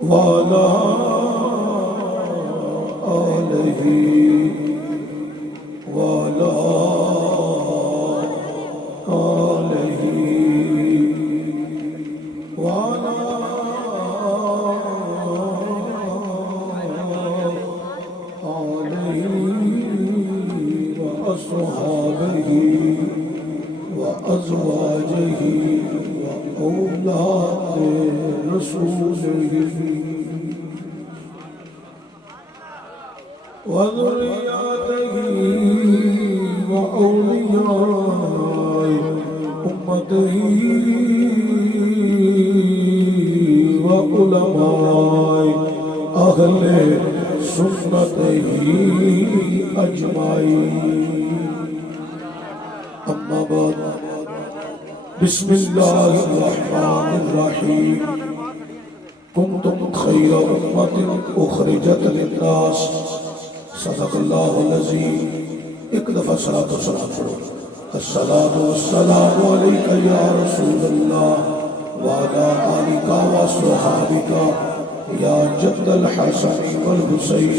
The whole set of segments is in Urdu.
وعلى آله وعلى آله وعلى آله وأصحابه وأزواجه وأولاد رسوله وذرياته وأولياء أمته وعلماء أهل سنته أجمعين. أما بعد، بسم الله الرحمن الرحيم. كنتم خير أمة أخرجت للناس صدق الله العظيم. ایک دفعہ صلاۃ و سلام پڑھو. الصلاۃ والسلام علیک یا رسول اللہ وعلی آلک وصحابک یا جد الحسن والحسین.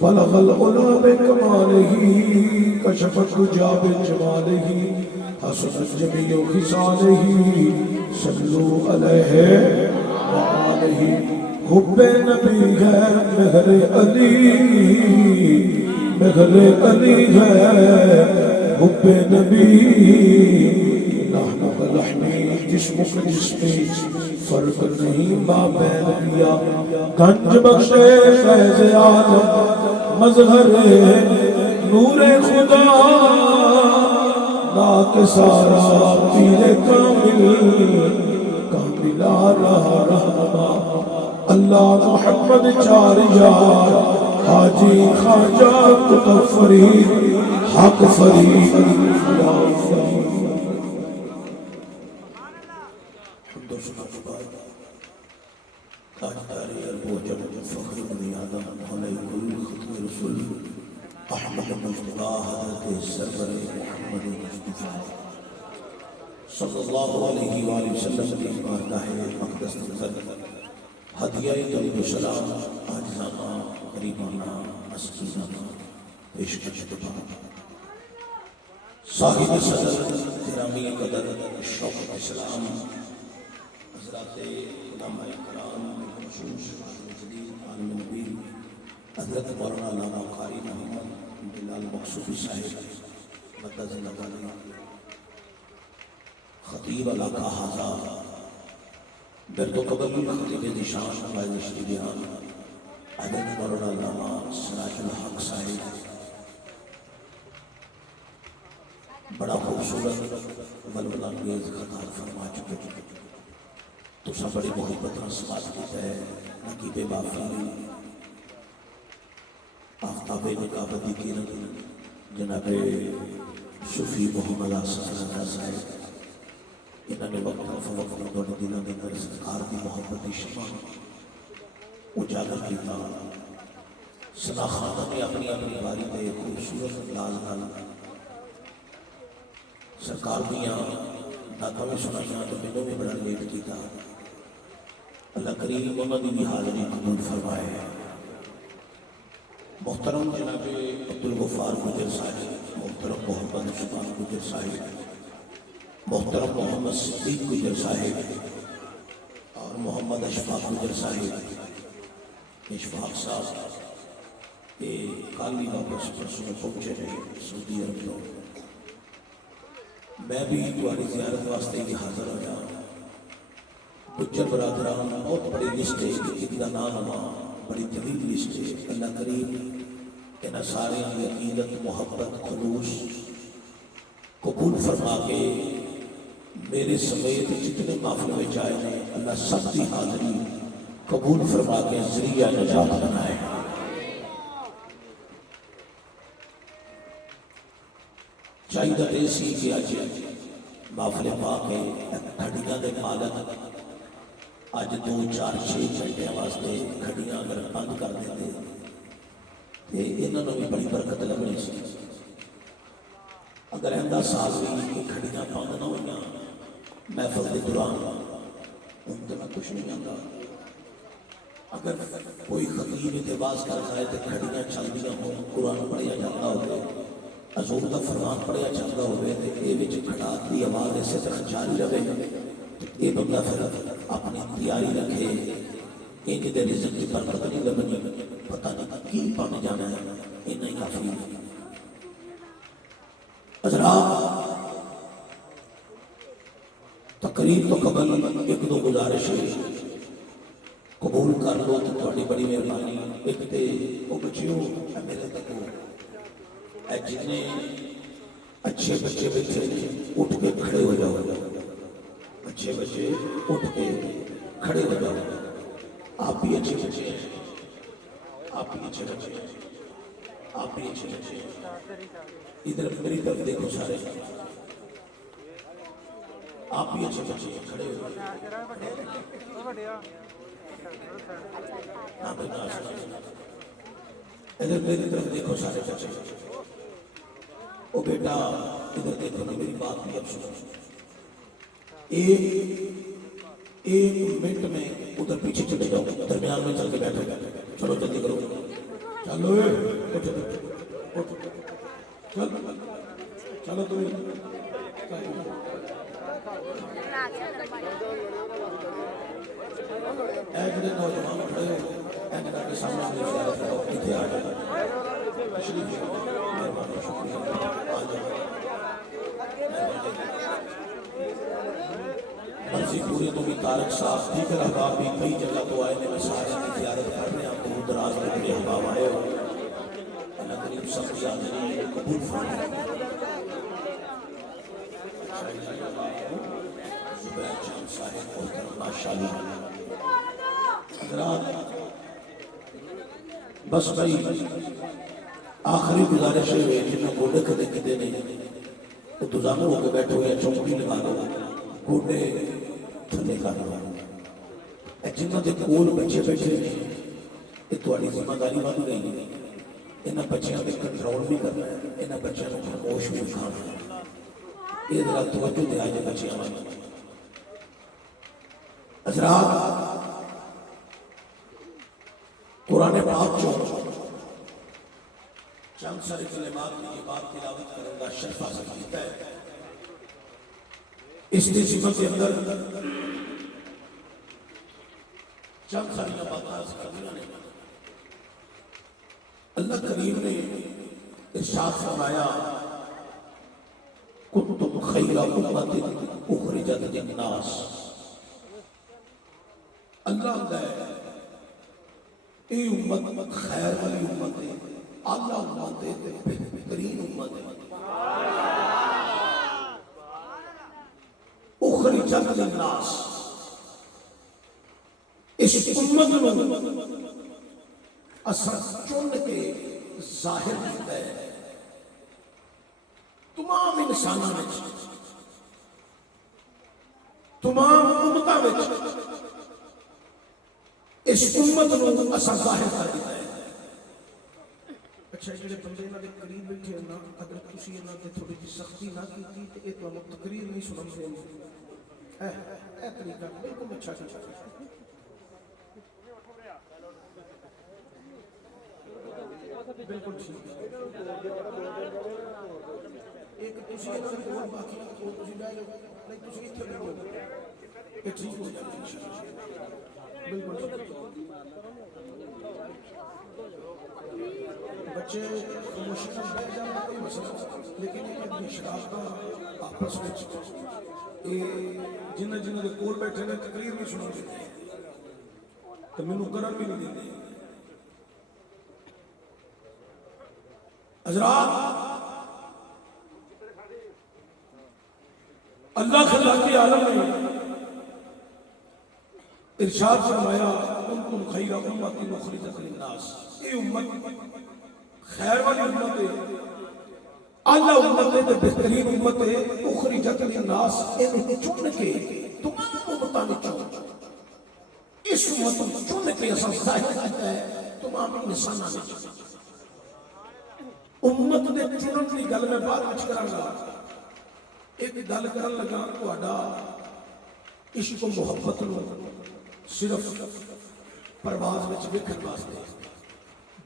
بلغ العلا بکمالہ کشف الدجی بجمالہ حسنت جمیع خصالہ صلو علیہ وآلہ. حب نبی ہے مہر علی، مہر علی ہے حب نبی. لحن لحنی جسم جسمی فرق نہیں مابین کیا. گنج بخشے فیض عالم مظہر نور خدا ناک سارا پیر کامل کاملا رہا رہنما. اللہ محمد چار یار حاجی خواجہ کتب فرید حق فرید. حمد و ثنا کے بعد تاجدار ارب و جبل فخر بنی آدم علیہ کل ختم رسول احمد مجتبی حضرت سرور محمد مصطفیٰ صلی اللہ علیہ وآلہ وسلم کی بارگاہ مقدس نظر ہدیہ درود و سلام عاجزانہ غریبانہ مسکینانہ پیش کرنے کے بعد صاحب صدر گرامی قدر شوکت اسلام حضرات علماء کرام خصوص جدید عالم نبی حضرت مولانا علامہ قاری محمد بلال مقصودی صاحب مدد لگانے خطیب علاقہ حاضہ درد و قبل خطیب نشان فائد شریبیان حضرت مولانا علامہ سراج الحق صاحب بڑا خوبصورت ولولہ انگیز خطاب فرما چکے تو سب بڑی محبت رسمات کی ہے. نقیب بافی آفتاب نقابتی کی جناب صوفی محمد حسن رضا صاحب انہوں نے وقت فوقت دوڑ دلوں نے در سرکار کی محبتی شمع اجاگر کیتا. سنا خانہ نے اپنی اپنی باری دے خوبصورت انداز نال سرکار دیاں نعتیں میں سنائیاں تو مینوں بھی بڑا لیٹ کیتا. اللہ کریم انہاں دی بھی حاضری قبول فرمائے. محترم جناب عبدالغفار گجر صاحب، محترم محمد عثمان گجر صاحب، محترم محمد صدیق گجر صاحب اور محمد اشفاق گجر صاحب. اشفاق صاحب یہ کالی واپس پرسوں میں پہنچے رہے سعودی عرب تو میں بھی تمہاری زیارت واسطے ہی حاضر ہو جاؤں. گجر برادران بہت بڑی لسٹ ہے، ایک دا نام بڑی طویل لسٹ ہے. اللہ کریم انہاں سارے عقیدت محبت خلوص قبول فرما کے میرے سمیت جتنے محفل میں جائے ہیں اللہ سب کی حاضری قبول فرما کے ذریعہ نجات بنائے. چاہیے ایسی کہ اج محفل پاک ہے گھڑیاں دے مالک اج 2-4-6 گھنٹے واسطے گھڑیاں اگر بند کر دیتے تے انہاں نوں بھی بڑی برکت لگنی سی. اگر ایندہ سال بھی گھڑیاں بند نہ ہوئیاں محفل دے دوران ان تو میں کچھ نہیں آتا. اگر کوئی خطیب اتباس کرنا ہے تو کھڑیاں چلدیاں ہوں قرآن پڑھیا جاتا ہوئے حضور دا فرمان پڑھیا جاتا ہوئے تو یہ وچ کھڑاک دی آواز ایسے طرح جاری رہے یہ بندہ پھر اپنی تیاری رکھے ان دے رزق کی برکت نہیں لبنی پتہ نہیں کی بن جانا ہے یہ نہیں کافی حضرات تقریر تو قبل ایک دو گزارش قبول کر لو تو تھوڑی بڑی مہربانی ایک تے وہ بچیوں میرے تک اے جتنے اچھے بچے بیٹھے اٹھ کے کھڑے ہو جاؤ اچھے بچے اٹھ کے کھڑے ہو جاؤ آپ بھی اچھے بچے ہیں آپ بھی اچھے بچے ہیں آپ بھی اچھے بچے ہیں ادھر میری طرف دیکھو سارے آپ بھی اچھے بچے ہیں کھڑے ہو ادھر میری طرف دیکھو سارے بچے او بیٹا ادھر دیکھو نا میری بات بھی اب سنو ایک منٹ میں ادھر پیچھے چلے جاؤ درمیان میں چل کے بیٹھو چلو جلدی کرو چلو چلو تم ایک نوجوان کھڑے ہو کے سامنے اتنے آ جاؤ تشریف مہربانی شکریہ آ جاؤ مرضی پوری تو بھی طارق صاحب دیگر احباب بھی کئی جگہ تو آئے نے میں سارے کی زیارت کر رہے ہیں دور دراز میں میرے احباب آئے ہو اللہ کریم سب کی حاضری قبول فرمائے زبیر جان صاحب محترم ماشاءاللہ حضرات بس بھائی آخری گزارش ہے جنہیں گوڑے کدے کدے نہیں تو تزامن ہو کے بیٹھے ہوئے چوکڑی لگا دو گوڑے تھلے کر رہا جنہوں کے کول بچے بیٹھے ہیں یہ تھوڑی ذمہ داری بن گئی ہے انہاں بچیاں پہ کنٹرول بھی کرنا ہے انہاں بچیاں کو خاموش بھی کھانا ہے یہ ذرا توجہ دے آجے بچیاں والی حضرات قرآن پاک جو چند سارے کلمات میں یہ بات تلاوت کرنے کا شرف حاصل کیتا ہے اس نے صفت کے اندر چند ساری باتیں حاصل کرنے اللہ کریم نے ارشاد فرمایا کنتم خیر امت اخرجت للناس اللہ ہے اے امت خیر والی امت ہے اعلیٰ امت ہے بہترین امت ہے اخرجت للناس اس امت میں اثر چن کے ظاہر کیتا ہے تمام انسانوں میں تمام امتوں میں اس امت کو اثر ظاہر کر دیتا ہے اچھا جڑے بندے انہاں دے قریب بیٹھے ہیں نا اگر تسی انہاں تے تھوڑی جی سختی نہ کیتی تے اے تانوں تقریر نہیں سناندے اے طریقہ بالکل اچھا بالکل ٹھیک ایک تسی انہاں دے کول باقی کو تسی بیٹھ جاؤ نہیں تسی ایتھے بیٹھو اے ٹھیک ہو جائے انشاءاللہ بالکل بچے خاموشی سے بیٹھ جانا کوئی مسئلہ لیکن یہ اپنی شراب کا آپس میں جنہ جنہ کے کول بیٹھے نے تقریر بھی سنا دیتے تو میں کرن بھی نہیں دیتے حضرات اللہ خدا کے عالم میں ارشاد فرمایا کنتم خیر امت اخرجت للناس اے امت خیر والی امت ہے اعلیٰ امت ہے بہترین امت ہے اخرجت للناس انہیں چن کے تمام امتوں میں چن اس امت کو چن کے اصل ظاہر کرتا ہے تمام انسانوں میں امت دے چنن کی گل میں بعد وچ کراں گا ایک گل کرن لگا تہاڈا عشق و محبت نو صرف پرواز وچ ویکھن واسطے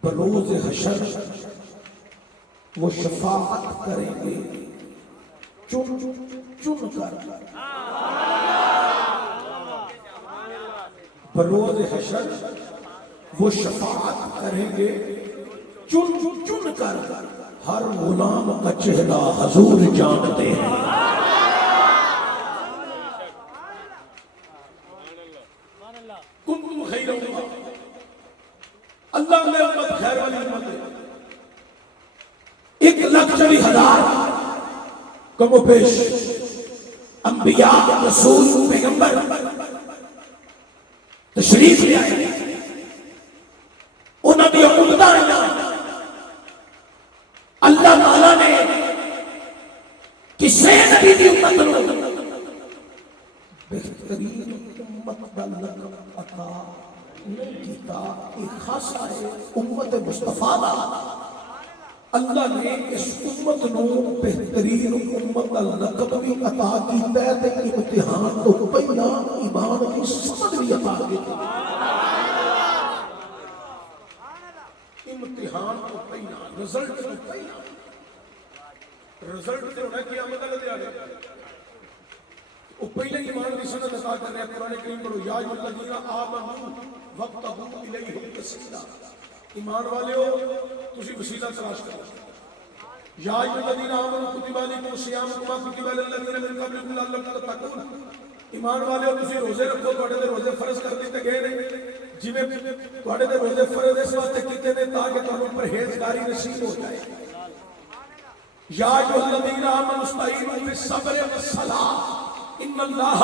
بروز حشر وہ شفاعت کریں گے چن چن کر بروز حشر وہ شفاعت کریں گے چن چن کر ہر غلام کا چہرہ حضور جانتے ہیں کنتم خیر امت اللہ میں امت خیر والی امت ہے 1,40,000 کم و بیش انبیاء رسول پیغمبر تشریف لے آئے انہوں نے امتاں اللہ تعالیٰ نے کسے نبی دی امت نو بہترین امت دا لقب عطا نہیں کیتا ایک خاصا ہے امت مصطفیٰ دا اللہ نے اس امت نو بہترین امت دا لقب بھی عطا کیتا ہے تے امتحان تو پہلا ایمان کی سمجھ بھی عطا کیتا امتحان تو پہلا رزلٹ تو پہلا رزلٹ تو ہونا قیامت اللہ دے آگے وہ پہلے ایمان کی سنت عطا کر رہے ہیں قرآن کریم پڑھو یا ایھا الذین آمنوا وابتغوا الیہ الوسیلہ ایمان والے ہو تسی وسیلہ تلاش کرو یا ایھا الذین آمنوا کتب علیکم الصیام کما کتب علی الذین من قبلکم لعلکم تتقون ایمان والے ہو تسی روزے رکھو تواڈے تے روزے فرض کر دیتے گئے نے جویں تواڈے تے روزے فرض اس واسطے کیتے نے تاکہ تانوں پرہیزگاری نصیب ہو جائے یا ایھا الذین آمنوا استعینوا بالصبر والصلاۃ ان اللہ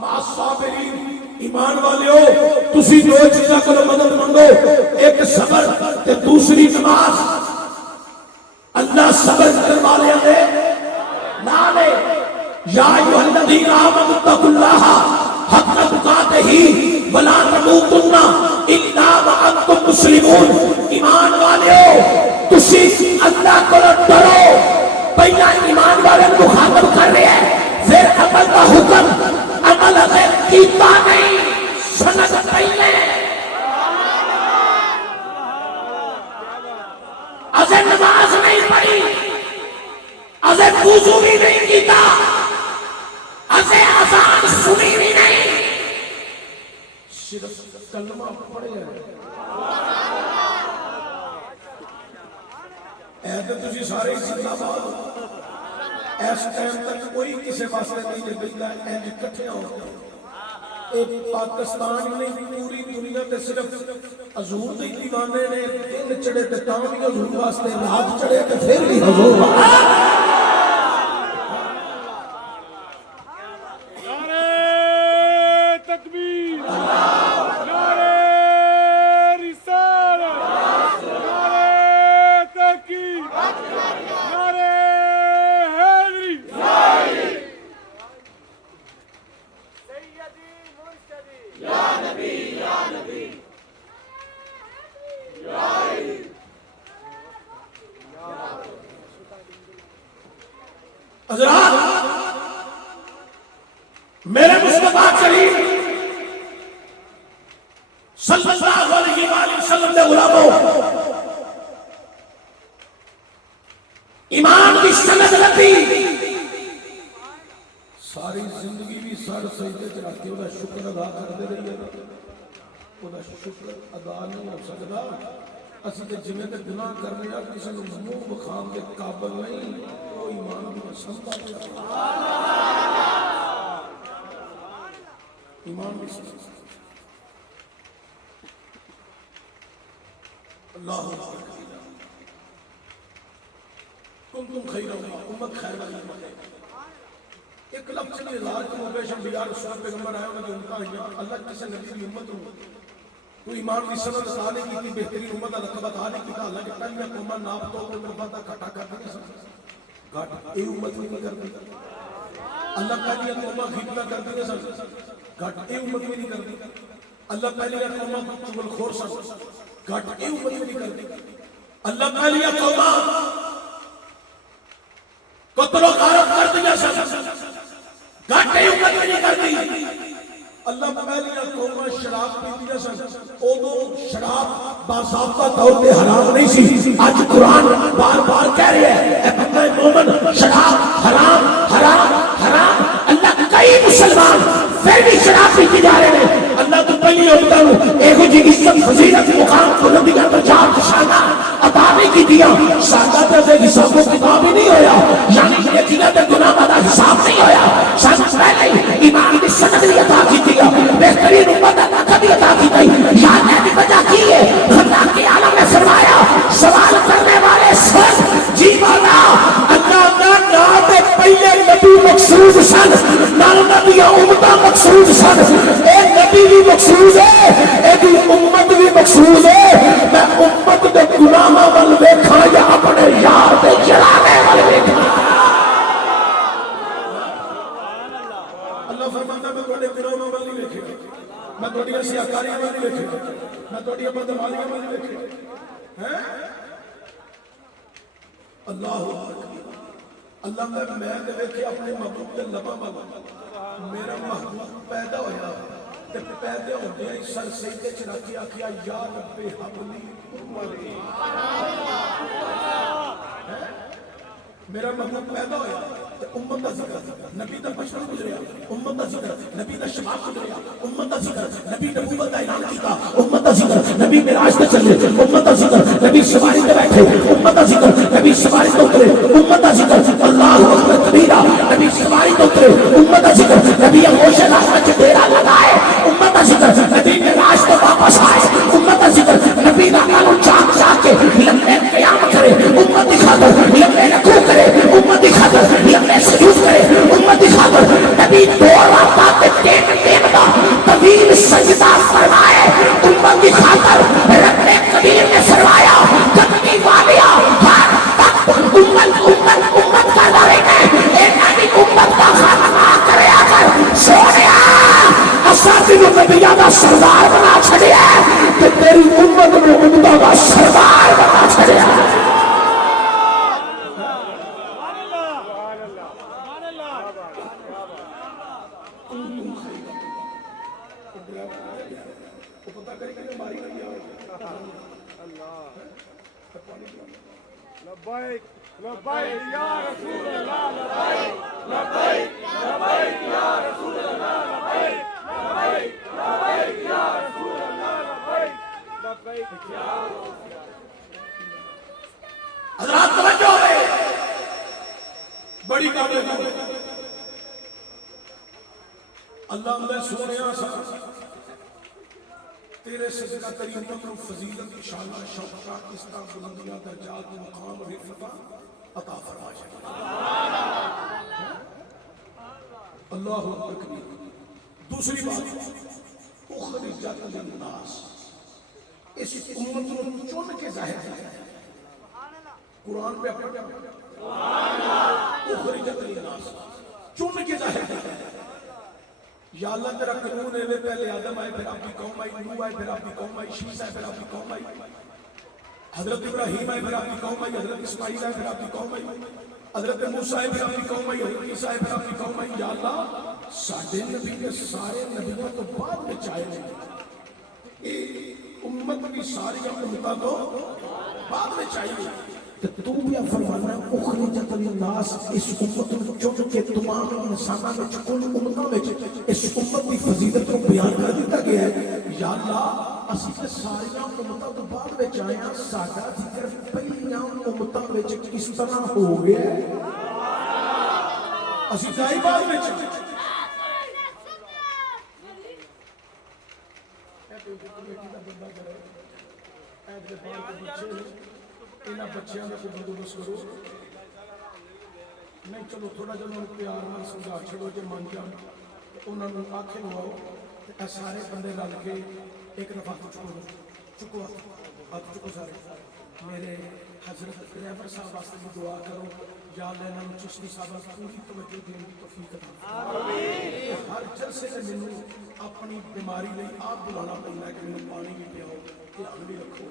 مع الصابرین ایمان والے ہو تسی دو چیزاں کو مدد منگو ایک صبر تے دوسری نماز اللہ صبر کرنے والے دے نالے یا ایھا الذین آمنوا اتقوا اللہ حق تقاتہ ولا تموتن الا وانتم مسلمون ایمان والے ہو تسی اللہ کو ڈرو پہلا ایمان والے کو مخاطب کر رہے ہیں پھر عمل کا حکم عمل غیر کیتا نہیں سند پہلے اسے نماز نہیں پڑھی اسے وضو بھی نہیں کیتا اسے اذان سنی بھی نہیں صرف کلمہ پڑھے اے تو تجھے سارے زندہ باد اس ٹائم تک کوئی کسی واسطے نہیں نکلتا ہے اینج کٹھے ہو گئے پاکستان نہیں پوری دنیا تے صرف حضور دی دیوانے نے دن چڑھے تے تاں بھی حضور واسطے رات چڑھے تے پھر بھی حضور واسطے حضرات میرے مصطفیٰ کریم صلی اللہ علیہ وآلہ وسلم نے غلاموں ایمان کی سند لبی ساری زندگی بھی سر سجدے چ رکھ کے وہ شکر ادا کرتے رہیے وہ شکر ادا نہیں ہو سکتا اسی تے جنہیں تے گناہ کرنے ہیں کسی نے منہ بخام کے قابل نہیں وہ ایمان بھی سمجھتا ایمان بھی سمجھتا اللہ کنتم خیر امت خیر والی امت ہے ایک لفظ میں ہزار کے مبیشن بیار رسول پیغمبر آئے انہوں نے امتہ ہیا اللہ کسی نبی کی امت ہوں تو ایمان کی سند عطا نہیں کی بہترین امت لقب عطا نہیں کیتا اللہ کے پہلے قوماں ناپ تو کوئی مرفاتہ کھٹا کر دیں سن گھٹ اے امت بھی نہیں کرتی اللہ پہلے قوماں خدمہ کر دیں سن گھٹ اے امت بھی نہیں کرتی اللہ پہلے قوماں چغل خور سن گھٹ اے امت بھی نہیں کرتی اللہ پہلے قوماں قتل و غارت کر دیا سن گھٹ اے امت بھی نہیں کرتی اللہ پہلیاں قوماں شراب پیندیاں سن، ادوں شراب باضابطہ طور پہ حرام نہیں سی. اج قرآن بار بار کہہ رہا ہے اے بندہ مومن شراب حرام حرام حرام. اللہ کئی مسلمان پھر بھی شراب پیتے جا رہے ہیں. اللہ تو پہلی امتوں یہو جی عزت فضیلت مقام بلندیاں درجات شانہ عطا نہیں کیتیاں. ساڈا تے حساب و کتاب ہی نہیں ہویا، یعنی نیکیاں تے گناہاں دا حساب نہیں ہویا. سانوں پہلے ہی ایمان دی سند بھی عطا کیتی، بہترین امت عطا بھی عطا کی گئی. یاد ہے وجہ کی ہے؟ خدا کے عالم نے فرمایا سوال کرنے والے سن جی مولا اللہ دا نام دے پہلے نبی مقصود سن، نال نبیاں امتاں مقصود سن. اے نبی بھی مقصود ہے، اے دی امت بھی مقصود ہے. میں امت دے گناہاں ول ویکھاں یا اپنے یار دے جلانے ول ویکھاں؟ اللہ فرماتا میں تواڈے گناہاں ول نہیں ویکھے گا، میں تواڈیاں سیاکاریاں ول نہیں ویکھے گا، میں تواڈیاں بدعمالیاں ول نہیں ویکھے گا. اللہ اللہ میں تے ویکھے اپنے محبوب دے لباں ول. میرا محبوب پیدا ہویا تے پیدا ہوندے ہی سر سجدے چ رکھ کے آکھیا یا رب حبلی امتی. میرا محبوب پیدا ہویا تے امت دا ذکر، نبی دا بچپن گزریا، امت دا ذکر، نبی دا شباب گزریا، امت دا ذکر، نبی نبوت دا اعلان کیتا، امت دا ذکر، نبی معراج تے چلے، امت دا ذکر، نبی سواری تے بیٹھے، امت دا ذکر، نبی سواری تے اترے، امت دا ذکر، اللہ اکبر کبیرہ، نبی سواری تے اترے، امت دا ذکر، نبی آغوش رحمت چ ڈیرا لگائے، امت دا ذکر، نبی معراج تے واپس آئے، امت دا ذکر، نبی دا کانوں چاک چاک کے لمبے قیام کرے، امت دی خاطر لمبے رکوع کرے، امت دی خاطر لمبے سجود کرے، امت دی خاطر نبی دو رکعت ٹیک ٹیک دا طویل سجدہ فرمائے، امت دی خاطر رب کبیر نے فرمایا کتنی والیا ہر وقت امت امت امت کر رہے ہیں. ایک بھی امت کا خاتمہ کریا کر سونیا اساں تینوں نبیاں دا سردار بنا چھڑیا تے تیری امت میں امتاں دا سردار بنا چھڑیا. لبیک لبیک یا رسول اللہ، لبیک لبیک لبیک یا رسول اللہ، لبیک لبیک لبیک یا رسول اللہ، لبیک لبیک یا رسول اللہ. حضرات توجہ ہے، بڑی قابل اللہ میں سونیا سا تیرے صدقہ تیری امت کو فضیلت شانہ شوقت عزت بلندیاں درجات مقام رفعت عطا فرما جائے. اللہ اکبر. دوسری بات اخرجت للناس، اس امت کو چن کے ظاہر کیا ہے قرآن پہ اپنے اخرجت للناس چن کے ظاہر کیا ہے. یا اللہ تیرا قانون ہے پہلے آدم آئے پھر آپ کی قوم آئی، نوح آئے پھر آپ کی قوم آئی، شیس آئے پھر آپ کی قوم آئی، حضرت ابراہیم آئے پھر آپ کی قوم آئی، حضرت اسماعیل آئے پھر آپ کی قوم آئی، حضرت موسیٰ آئے پھر آپ کی قوم آئی، حضرت عیسیٰ آئے پھر آپ کی قوم آئی. یا اللہ ساڈے نبی کے سارے نبیوں تو بعد میں چاہے گئے، امت بھی ساری امتوں تو بعد میں چاہیے. تو بھی فرمانا اخرجت للناس، اس امت کو چن کے تمام انسانوں میں کل امتوں میں اس امت کی فضیلت کو بیان کر دیتا گیا ہے. یا اللہ اسی تے ساری امتوں تو بعد میں آئے ہیں، ساڈا ذکر پہلیاں امتوں میں کس طرح ہو گیا ہے، اسی جائی بعد میں انہاں بچیاں کا کوئی بندوبست کرو. نہیں چلو تھوڑا جا انہوں پیار نال سمجھا چھڑو جے من جان انہوں نے آنکھیں لواؤ تے سارے بندے رل کے ایک دفعہ چکو ہاتھ چکو سارے. میرے حضرت ڈرائیور صاحب واسطے بھی دعا کرو، یا اللہ انہوں چشتی صاحب پوری توجہ دینے کی توفیق عطا. ہر جلسے سے مینوں اپنی بیماری لئی آپ بلانا پیندا کہ مینوں پانی بھی پیاؤ، دھیان بھی رکھو.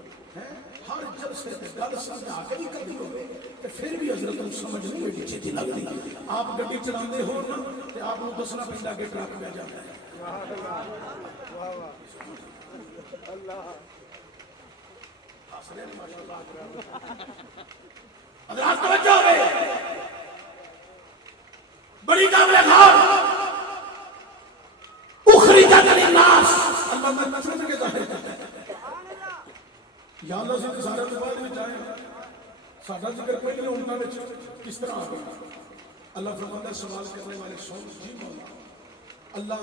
ہر جلسے سے گل سمجھا کے بھی کبھی ہوئے تو پھر بھی حضرت کو سمجھ نہیں ہوئی چھتی لگتی. آپ گڈی چلاندے ہو نا تے آپ کو دسنا پیندا کہ ٹرک پہ جاتا ہے، حضرات توجہ ہے، بڑی قابل غور اخرجت للناس، اللہ میں نصرت کے ظاہر کرتا ہے یا اللہ سے سارے دوبارے میں جائیں ساڈا ذکر کوئی نہیں ہوتا وچ کس طرح آ گیا اللہ فرماتا ہے سوال کرنے والے سو جی مولا اللہ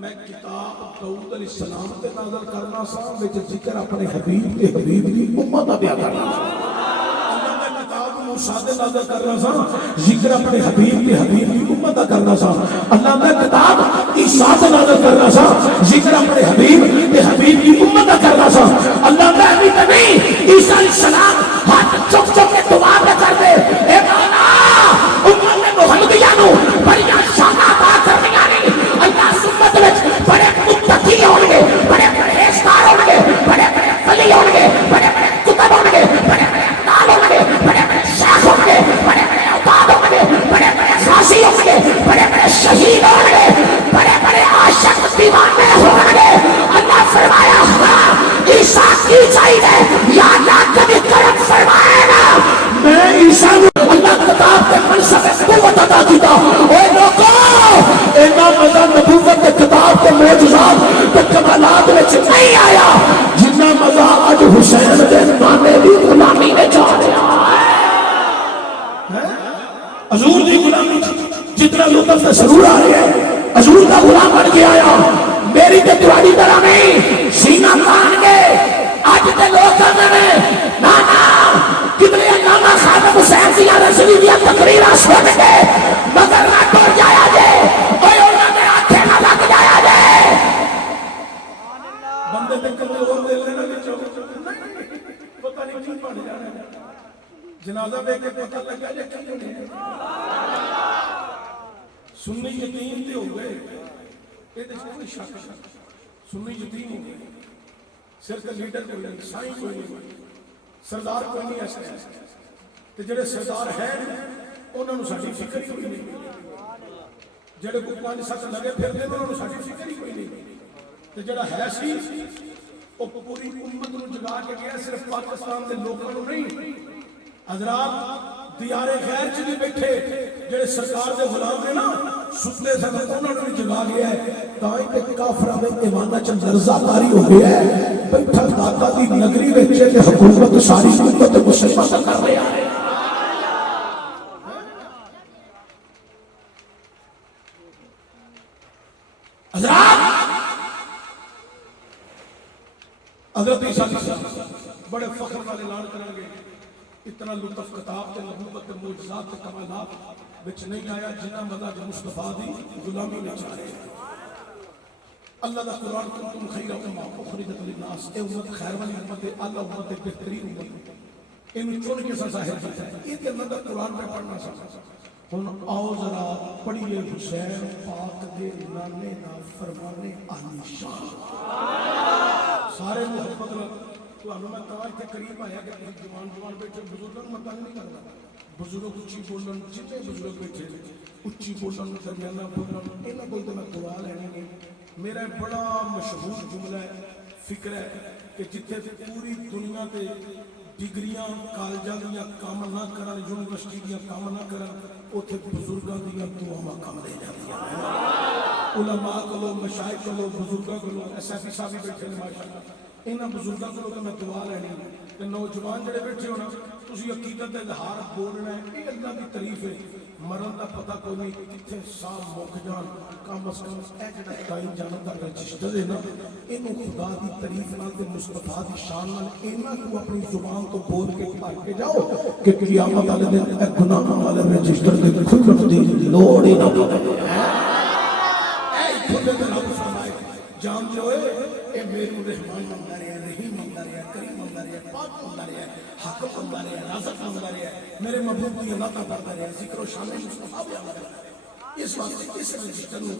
میں کتاب داؤد علیہ السلام تے نازل کرنا سا وچ ذکر اپنے حبیب تے حبیب دی امت دا بیان کرنا سا اللہ میں کتاب موسیٰ تے نازل کرنا سا ذکر اپنے حبیب تے حبیب دی امت دا کرنا سا اللہ میں کتاب عیسیٰ تے نازل کرنا سا ذکر اپنے حبیب تے حبیب دی امت دا کرنا سا اللہ میں ابھی نبی عیسیٰ علیہ السلام ہاتھ چک چک کے دعا پہ کر دے اے مولا امت محمدیہ نو بڑی شانہ عطا کرنیاں نے اللہ سمت وچ بڑے متقی ہون گے بڑے پرہیزگار ہون گے بڑے ولی ہون گے بڑے کتب ہون گے بڑے اقدال ہون گے بڑے شیخ ہون گے بڑے عباد ہون گے بڑے غازی ہون گے بڑے شہید ہون گے بڑے عاشق دیوانے ہون گے اللہ فرمایا عیسیٰ کی چاہیے یا اللہ کبھی کرم فرمائے گا میں عیسیٰ اللہ کتاب کے منصب قوت عطا کیتا اے لوگو اینا مزہ نبوت کے کتاب کے معجزات کے کمالات وچ نہیں آیا جتنا مزہ اج حسین دے نانے دی غلامی میں جا رہا ہے حضور دی غلامی جتنا لطف تے سرور آ رہا ہے حضور دا غلام بن کے آیا میری تے تہاڈی طرح نہیں سینہ تان کے اج تے لوگ کہندے نے نا نا کتنے علامہ خادم حسین دیا رسولی دیا تقریرہ سن کے مگر نہ ٹر جایا جے اوے انہاں نے آنکھیں نہ لگ جایا جے بندے تے کدے اور دل نہ وچوں پتہ نہیں کی بن جانا جنازہ ویکھ کے پتہ لگا جے کی ہونے سنی یتیم تے ہو گئے اے تے کوئی شک سنی یتیم ہو گئے صرف لیڈر کوئی نہیں سائیں کوئی نہیں سردار کوئی نہیں ایسا تے جڑے سردار ہیں انہاں نوں ساڈی فکر ہی کوئی نہیں جڑے کو 5-7 لگے پھردے انہاں نوں ساڈی فکر ہی کوئی نہیں تے جڑا ہے سی او پوری امت نوں جگا کے گیا صرف پاکستان دے لوکاں نوں نہیں حضرات دیار غیر چ بھی بیٹھے جڑے سرکار دے غلام نے نا ستے سن انہاں نوں جگا گیا ہے تاں تے کافراں دے ایماناں چ لرزہ طاری ہو گیا ہے بیٹھا داتا دی نگری وچ تے حکومت ساری امت مسلمان کر رہا ہے حضرات حضرت عیسیٰ علیہ السلام بڑے فخر والے اعلان کریں گے اتنا لطف کتاب تے نبوت تے معجزات تے کمالات وچ نہیں آیا جنہ مزہ جو مصطفیٰ دی غلامی وچ آئے اللہ دا قرآن کنتم خیر امہ اخرجت للناس اے امت خیر والی امت ہے اللہ امت بہترین امت انہوں چون کے سا ظاہر کرتا ہے یہ کہ اللہ دا قرآن میں پڑھنا سا ہن آؤ ذرا پڑھیے حسین پاک دے نانے دا فرمانے عالی شان سارے محبت تو میں تاں اتنے قریب آیا کہ جوان بیٹھے بزرگوں میں تنگ نہیں کرتا بزرگ اچھی بولن جتنے بزرگ بیٹھے اچھی بولن درمیانہ بولن انہاں کول تے میں دعا لینی نہیں میرا بڑا مشہور جملہ ہے فکر ہے کہ جتنے پوری دنیا تے ڈگریاں کالجاں دیا کام نہ کرن یونیورسٹی دیا کام نہ کرن اوتھے بزرگاں دیا دعاواں کام لے جاندیاں علماء کولو مشائخ کولو بزرگاں کولو ایسے صاحب بیٹھے نے ماشاءاللہ انہاں بزرگاں کولو تے میں دعا لینی تے نوجوان جڑے بیٹھے ہو نا تسی عقیدت دا اظہار بولنا ہے اے اللہ دی تعریف ہے مرن دا پتہ کوئی نہیں کتھے سام مک جان کم از کم اے جڑا ٹائم جانن دا رجسٹر ہے نا اینوں خدا دی تعریف نال تے مصطفیٰ دی شان نال انہاں کو اپنی زبان تو بول کے پڑھ کے جاؤ کہ قیامت والے دن اے گناہاں والے رجسٹر دے کھلن دی لوڑ ہی نہ پے اے کھلے تے رب فرمائے جان دے ہوئے اے میرے رحمان بندہ رہے رحیم بندہ رہے کریم بندہ رہے پاک بندہ رہے حق بندہ رہے رازق بندہ رہے میرے محبوب کی عطا کرتا رہے ذکر و شان مصطفیٰ بیان کرتا رہے اس واسطے اس رجسٹر میں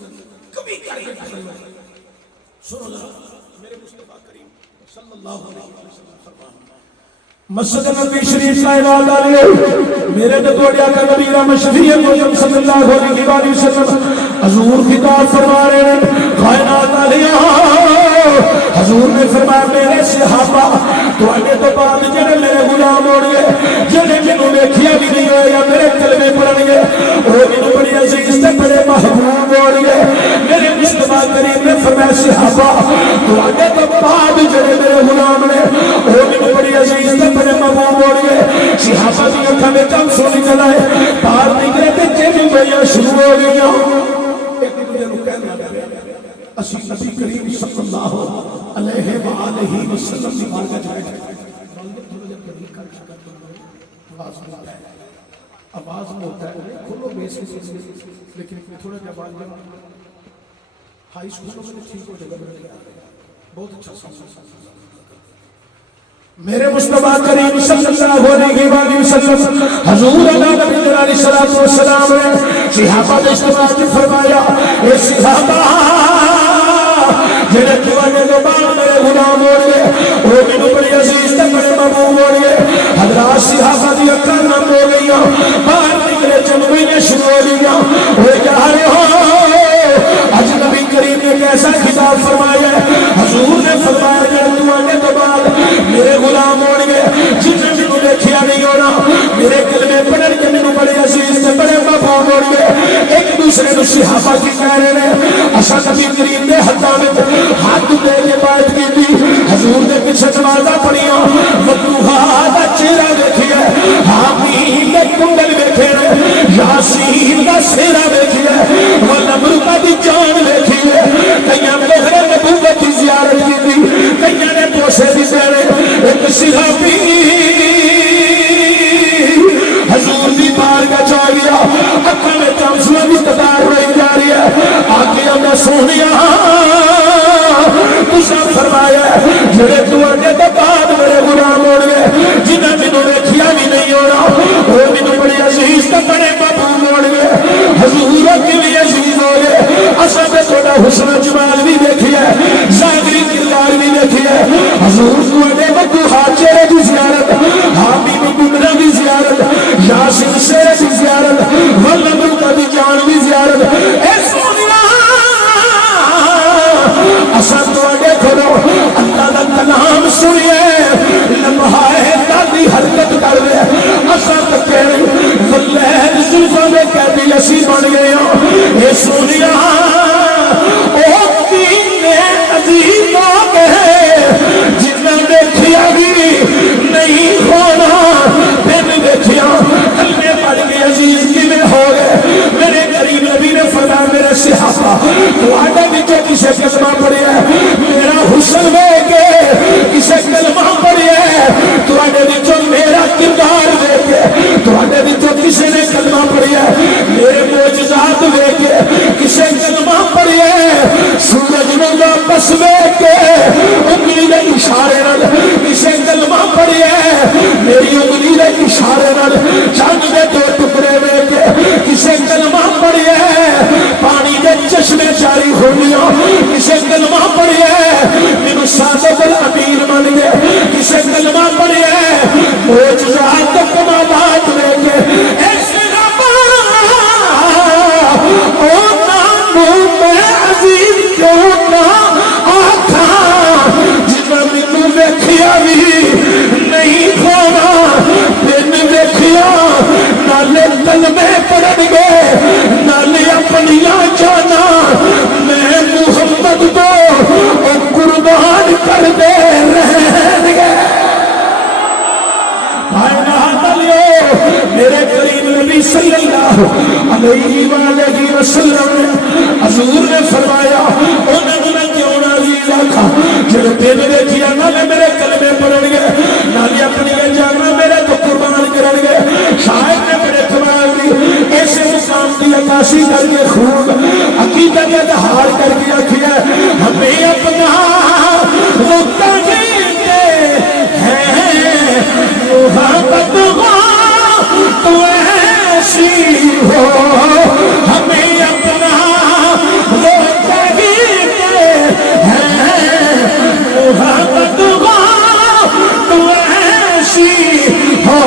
کبھی کر کے پڑھ لو سنو ذرا میرے مصطفیٰ کریم صلی اللہ علیہ وسلم فرمان مسجد نبی شریف صاحب علیہ میرے تو توڑیا کا نبی رحمت شفیع صلی اللہ علیہ وسلم حضور خطاب فرما رہے ہیں کائنات علیہ حضور نے فرمایا میرے صحابہ تواڈے تو بعد جڑے میرے غلام ہون گے جڑے مینوں ویکھیا بھی نہیں ہوئے یا میرے کلمے پڑھن گے وہ مینوں بڑی عزیز تے بڑے محبوب ہون گے میرے مصطفیٰ کریم نے فرمایا صحابہ تواڈے تو بعد جڑے میرے غلام نے وہ مینوں بڑی عزیز تے بڑے محبوب ہون گے صحابہ دی اکھاں وچ آنسو نکل آئے باہر نکلے تے چم گئیاں شروع ہو گئیاں ایک دوسرے نوں کہنا لگے اسی نبی کریم صلی اللہ علیہ وآلہ وسلم دی بارگاہ وچ بیٹھے آواز میں ہوتا ہے کھولو بیس لیکن تھوڑا جا بات ہائی اسکولوں میں ٹھیک ہو جگہ میں بہت اچھا سامنا میرے مصطفیٰ کریم صلی اللہ علیہ وسلم حضور نبی علیہ الصلوۃ والسلام نے صحابہ کے اجتماع میں فرمایا اے صحابہ جڑے تواڈے تو بعد میرے غلام ہون گے وہ مینوں بڑی عزیز تے بڑے محبوب ہون گے حضرات صحابہ دی اکھاں نم ہو گئیاں باہر نکلے چمڑیاں شروع ہو گئیاں وہ جا رہے ہو اج نبی کریم نے کیسا خطاب فرمایا حضور نے فرمایا جڑے تواڈے تو بعد میرے غلام ہون گے جنہیں مینوں دیکھیا نہیں ہونا میرے کلمے پڑھن کے مینوں بڑے عزیز تے بڑے محبوب ہون گے ایک دوسرے نوں صحابہ کی کہہ رہے ہیں اساں نبی کریم دے ہتھاں وچ ہاتھ دے کے بات کی حضور دے پیچھے نمازاں پڑھیاں وضوحا دا چہرہ ویکھیا حامیم دے کنڈل ویکھے یاسین دا سہرا ویکھیا والامرتا دی جان ویکھیا کئیاں مہر نبوت دی زیارت کی کئیاں نے پوسے دی سہرے ایک صحابی حضور دی بارگاہ چ آ گیا اکھاں وچ آنسو دی قطار رہی جا رہی ہے آگے آندا سونیا تساں فرمایا جڑے تواڈے تو بعد میرے غلام ہون گے جنہیں مینوں ویکھیا بھی نہیں ہونا وہ مینوں بڑے عزیز تے بڑے محبوب ہون گے حضور کیویں عزیز ہو گئے اساں تے تہاڈا حسن جمال بھی ویکھیا ظاہری کردار بھی ویکھیا حضور تواڈے وکو حاجر دی زیارت حامیم گمرہ دی زیارت یاسین شیر دی زیارت والامرتا دی جان دی زیارت اے سونیا اساں تواڈے کولوں اللہ دا کلام سنیے لمحہ دادی حرکت کر رہے اساں تکے واللیل زلفاں دے قیدی اسی بن گئے ہاں اے سونیا او کینے عزیز ہو گئے جنہاں دیکھیا بھی نہیں ہونا پھر دیکھیا کلمے پڑھ کے عزیز کیویں ہو گئے میرے کریم نبی نے فرمایا میرے صحابہ تواڈے وچوں کسے کلمہ پڑھیا میرا حسن ویکھ کے کسے کلمہ پڑھیا تواڈے وچوں میرا کردار ویکھ کے تواڈے وچوں کسے نے کلمہ پڑھیا میرے معجزات ویکھ کے کسے کلمہ پڑھیا سورج نوں واپس ویکھ کے انگلی دے اشارے نال کسے کلمہ پڑھیا میری انگلی دے اشارے نال چاند دے دو ٹکڑے ویکھ کے کسے کلمہ پڑھیا پانی دے چشمے جاری ہوندیاں کسے کلمہ پڑھیا مینوں صادق الامین من گئے کسے کلمہ پڑھیا معجزات تے کمالات ویکھ کے ایسے رب او نام میں عزیز کیوں نہ آکھا جنہاں مینوں ویکھیا بھی نہیں ہونا بن ویکھیا نالے کلمے پڑھن گے نالے اپنیاں جانا میں محمد کو قربان کر دے رہن گے میرے کریم نبی صلی اللہ علیہ وآلہ وسلم حضور نے فرمایا انہوں نے کیوں نہ عزیز آکھا جب دل ویکھیا نالے میرے کلمے پڑھن گے نالے اپنی جانا میرے تو قربان کرن گے شاید نے بڑے کمال دی ایسے مقام کی عکاسی کر کے خوب عقیدت کا اظہار کر کے آکھیا ہمیں اپنا رکھتا دیتے ہیں محبت تو ایسی ہو ہمیں اپنا رکھتا دیتے ہیں محبت تو ایسی ہو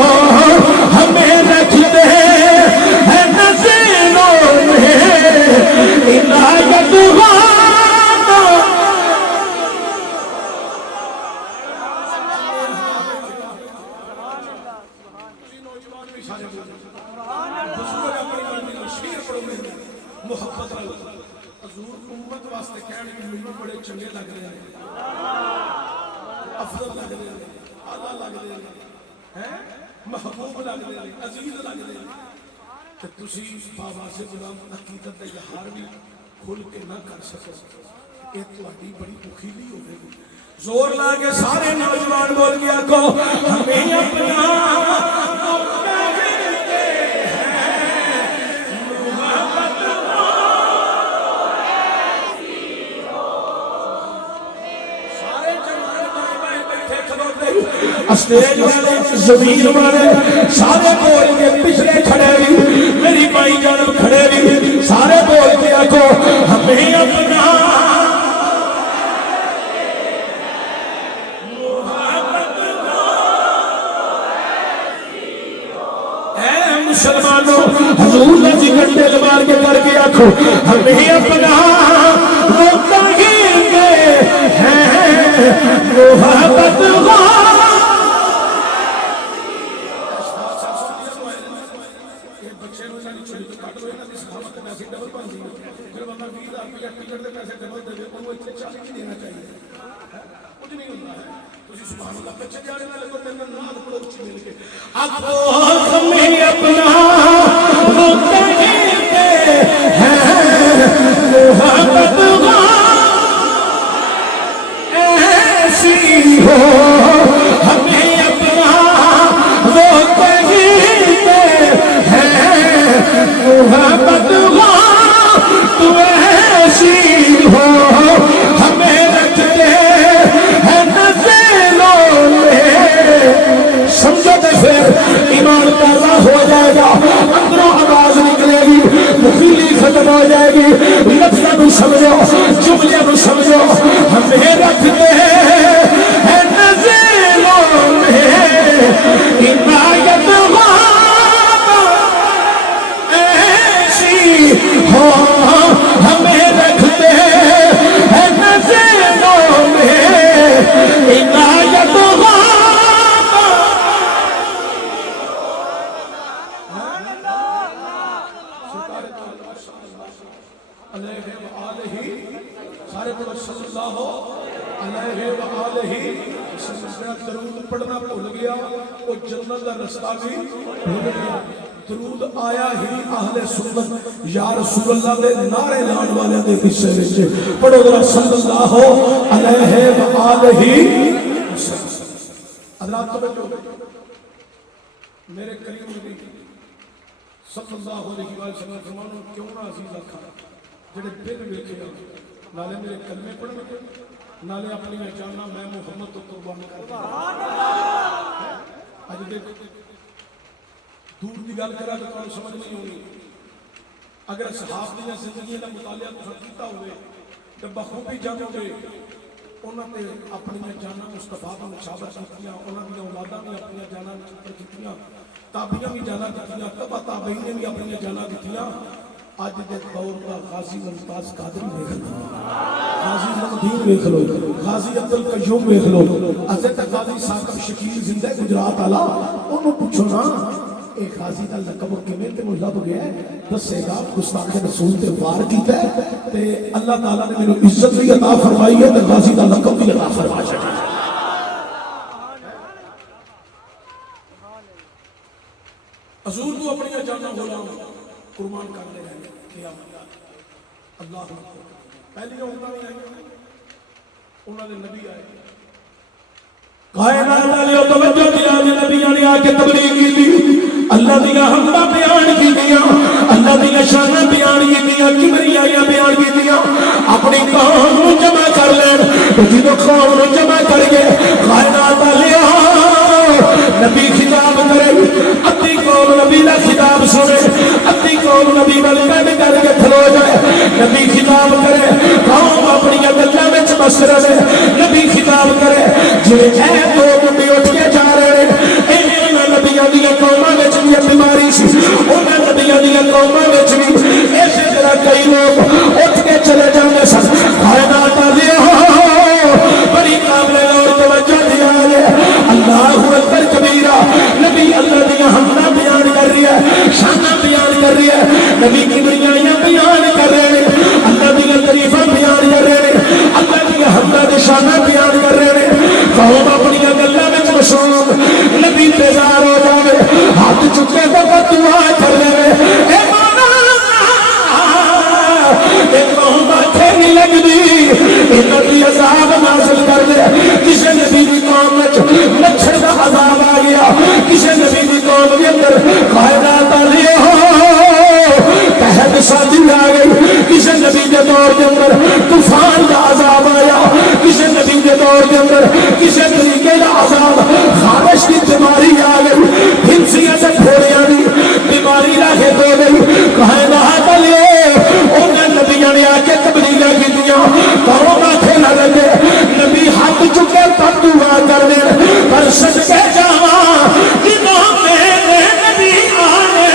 ہمیں رکھتے ہیں نظروں میں افضل لگتے ہیں, آلہ لگتے ہیں, محبوب لگتے ہیں, عزیز لگتے ہیں. کہ تسی بابا سے غلام عقیدت کا اظہار بھی کھل کے نہ کر سکو, یہ تہاڈی بڑی بخیلی ہوے گی. زور لا کے سارے نوجوان بول گیا کو ہمیں اپنا اسٹیج والے زمین والے سارے بول کے پچھلے کھڑے بھی میری بھائی جانب کھڑے بھی سارے بول کے آکو ہمیں اپنا مسلمانوں حضور نے ذکر دل مار کے کر کے آکھو ہمیں اپنا روتا ہی گے ہیں محبت ہمیں اپنا روتا ہی گے ہیں محبت ایسی ہو ہمیں اپنا روتا ہی گے ہیں محبت تو ایسی ہو ہمیں رکھتے ہیں نزلوں میں. سمجھو تو پھر ایمان تازہ ہو جائے گا, اندروں آواز نکلے گی, مخیلی ختم ہو جائے گی. لفظوں کو سمجھو, جملے کو سمجھو, ہمیں رکھتے ہیں نزلوں میں عنایت ایسی ہو ہمیں رکھتے ہیں نزلوں میں عنایت پڑھنا بھول گیا, وہ جنت کا رستہ بھی بھول گیا. درود آیا ہی اہل سنت یا رسول اللہ دے نعرے لان والے دے حصے وچ پڑھو ذرا صلی اللہ علیہ وآلہ وسلم. حضرات توجہ, میرے کریم نبی صلی اللہ علیہ وسلم فرمانے کیوں نہ عزیز آکھا جڑے بن ویکھے نالے میرے کلمے پڑھن نالے اپنی جانا میں محمد تو قربان کر دیا. اج دے دور کی گل کرا تو تمہیں سمجھ نہیں ہونی. اگر صحابہ دی زندگی کا مطالعہ تساں کیتا ہوئے تو بخوبی جانو گے انہاں نے اپنی جاناں مصطفیٰ کو نچھاور کیتیاں, انہاں دی اولاداں نے اپنی جاناں نچھاور کیتیاں, تابعیاں بھی جاناں دتیاں, تبع تابعین نے بھی اپنی جاناں دتیاں. اج دے دور دا غازی ممتاز قادری ویکھ لو, غازی نعمتین ویکھ لو, غازی عبد القیوم ویکھ لو, حضرت غازی ثاقب شکیل زندہ گجرات والا, انہوں پوچھو نا ایک غازی کا لقب کیویں تے لب گیا دسے گا. گستاخ رسول تے وار کیتا ہے تے اللہ تعالی نے مینوں عزت بھی عطا فرمائی ہے تے غازی کا لقب بھی عطا فرما چھڈیا. حضور کو اپنی جاناں غلام قربان کرنے رہے قیامت. اللہ پہلی عمرہ میں آئے انہوں نے نبی آئے کائنات والے توجہ دیا جی نبیوں نے آ کے تبلیغ کی تھی, اللہ دیا حمدہ بیان کی دیا, اللہ دیا شانہ بیان کی دیا, کبریائیاں بیان کی دیا. اپنی قوم کو جمع کر لین جدو قوم کو جمع کر کے کائنات والے نبی خطاب کرے, ادھی قوم نبی کا خطاب سنے, ادھی قوم نبی وال کٹ کر کے کھلو جائے. نبی خطاب کرے قوم اپنی گلاں وچ مست رہے, نبی خطاب کرے جی اے دو نبی اٹھ کے جا رہے ہیں, انہاں نبیاں دی قوماں وچ بھی بیماری سی, انہاں نبیاں دی قوماں وچ بھی اسی طرح کئی لوگ اٹھ کے چلے جاندے سن. کائنات والے بڑی قابل اور توجہ دیا ہے. اللہ اکبر کبیرہ, نبی اللہ دیا حمدہ بیان کر رہی ہے, شانہ بیان کر رہی ہے, نبی کی بڑیاں بیان کر رہے ہیں, اللہ دیا تعریفاں بیان کر رہے ہیں, اللہ دیا حمدہ دی شان کے تب دعا کر دے پر صدقے جاواں جنہوں میرے نبی آنے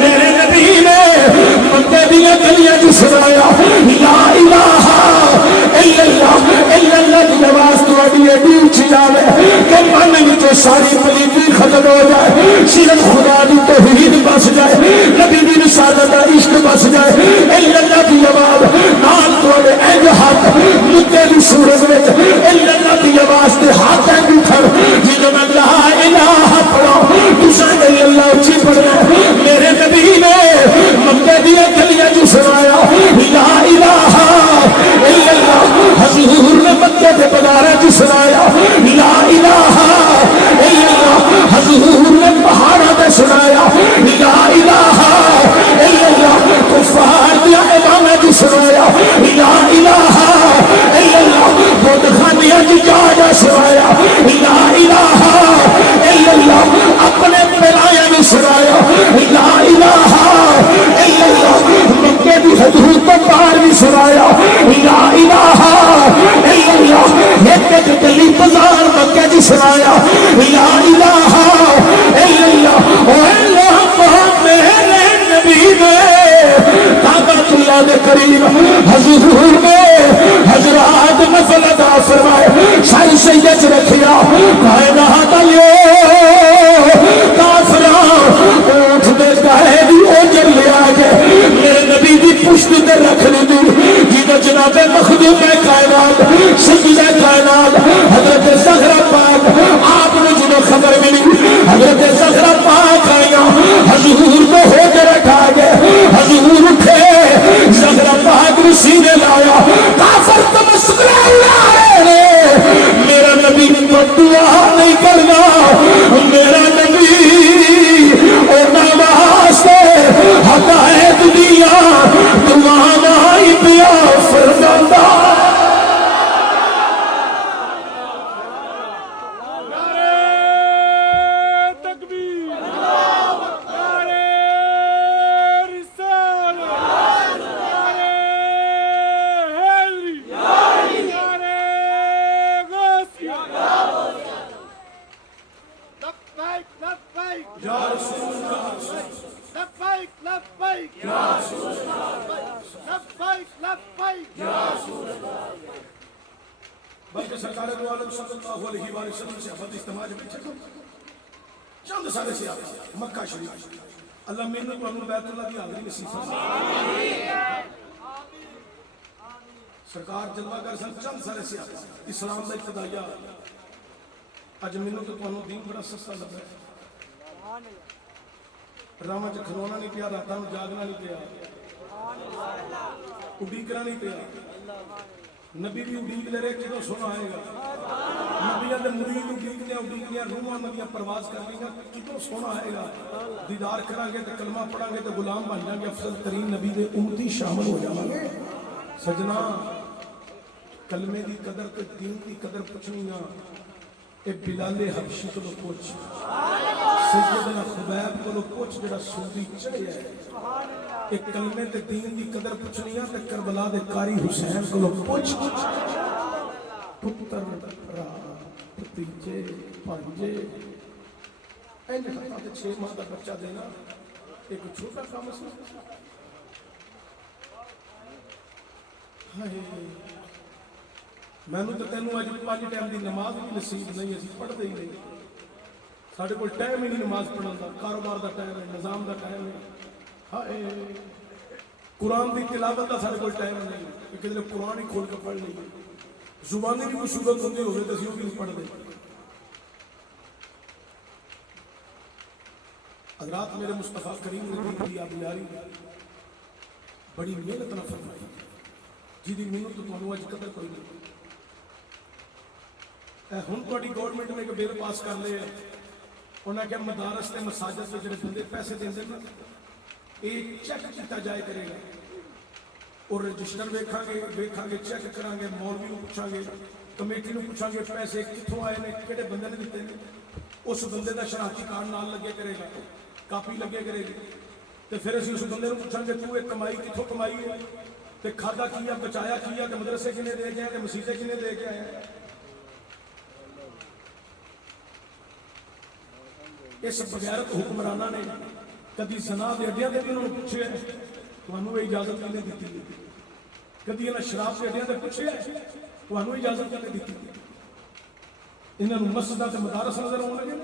میرے نبی نے مکے دیا گلیاں جو سنایا لا الہ الا اللہ کی آواز تو اڈیے بیچ جاوے کہ من وچ ساری پلیتی ختم ہو جائے صرف خدا دی توحید بس جائے نبی دی رسالت دا عشق بس جائے الا اللہ کی آواز نال توڑے اے ہاتھ مکے دی صورت وچ الا اللہ کی آواز تے ہاتھ اے اٹھن جدوں میں لا الہ پڑھا تساں الا اللہ اچھی پڑھنا میرے نبی نے مکے دی گلیاں جو سنایا لا الہ الا اللہ حضور نے مکے دے بازاراں جو سنایا لا الہ الا اللہ حضور نے پہاڑاں تے سنایا لا الہ الا اللہ کفار دے اماماں جو سنایا لا الہ الا اللہ بت خانیاں دی جا سنایا لا الہ الا اللہ اپنے پلایاں نے سنایا لا الہ الا اللہ مکے دی حدود تو باہر بھی سنایا لا الہ الا اللہ ایک ایک گلی بازار مکے دی سنایا لا الہ الا اللہ او اللہ میرے نبی نے کعبۃ اللہ دے قریب حضور نے حضرات نفل ادا فرمائے سر سید رکھیا کائنات کافراں اونٹ دے گائے دی اوجر لیا کے میرے نبی دی پشت تے رکھنی دی جدو جناب مخدوم کائنات سیدہ کائنات حضرت زہرا پاک آپ نے جدو خبر ملی حضرت زہرا پاک آیا حضور کو ہو کے رکھا گئے حضور اٹھے زہرا پاک نے سینے لایا کافر تو مسکرا اڑائے میرا نبی تو دعا نہیں کرنا میرا نبی اور نواز سے ہٹائے دنیا دعا مائی پیا فرزندہ بلکہ سرکار دو عالم صلی اللہ علیہ وآلہ وسلم سے افضل اجتماع میں چھکم چند سارے سے مکہ شریف اللہ میرے کو انہوں بیت اللہ کی حاضری نصیب فرمائے سرکار جلوہ کر سن چند سارے سے اسلام دا ابتدائیہ اج مینوں تو تانوں دین بڑا سستا لگا ہے راما چ کھلونا نہیں پیا راتاں نوں جاگنا نہیں پیا اڈیکنا نہیں پیا نبی بھی اڈیک لے رہے کدوں سونا آئے گا نبیاں دے مرید اڈیکنے روحاں نبیاں پرواز کر لیں گا کدوں سونا آئے گا دیدار کریں گے تے کلمہ پڑھیں گے تے غلام بن جائیں گے افضل ترین نبی دے امتی شامل ہو جائیں گے سجنا کلمے دی قدر تے دین دی قدر پوچھنی نا اے بلال حبشی کو لو پوچھ سیدنا خبیب کو لو پوچھ جڑا سودی چڑھے ہے ایک کلمے تے دین دی قدر پوچھنی ہے تے کربلا دے قاری حسین کو لو پوچھ پتر را بھتیجے بھانجے اینج خطا تے 6 ماہ دا بچہ دینا ایک چھوٹا کام سی میں نے تو تینوں اج 5 ٹائم دی نماز بھی نصیب نہیں اسی پڑھتے ہی نہیں ساڈے کول ٹائم ہی نہیں نماز پڑھن دا کاروبار دا ٹائم ہے نظام دا ٹائم ہے ہائے قرآن دی تلاوت دا ساڈے کول ٹائم نہیں کہ کدے قرآن ہی کھول کے پڑھ لئیے زبانی بھی کوئی صورت ہوندی ہوے تے اسی او بھی نہیں پڑھ دے حضرات میرے مصطفیٰ کریم نے دی یاری بڑی محنت نہ فرمائی جی دی محنت تو تانوں اج قدر کوئی نہیں ہن تہاڈی گورنمنٹ نے ایک بل پاس کر لے انہاں کہ مدارس تے مساجد تے جڑے بندے پیسے دیندے نا یہ چیک کیتا جائے کرے گا اور رجسٹر ویکھاں گے چیک کران گے مولوی نوں پوچھاں گے کمیٹی نوں پوچھاں گے پیسے کتھوں آئے نے کہڑے بندے نے دتے نے اس بندے دا شناختی کارڈ نال لگے کرے گا کاپی لگے کرے گی تے پھر اسی اس بندے نوں پوچھاں گے تو یہ کمائی کتھوں کمائی ہے تے کھادا کیا بچایا کیا کہ مدرسے کنے دے گئے کہ مسیطے کنے دے کے آئے. اس بغیرت حکمرانہ نے کدی زنا دے اڈیاں تے بھی انہوں نے پوچھے تانوں یہ اجازت کنے دتی؟ کدی انہاں شراب دے اڈیاں تے پوچھے تانوں اجازت کنے دتی؟ انہاں نوں مسجداں تے مدارس نظر آون لگے.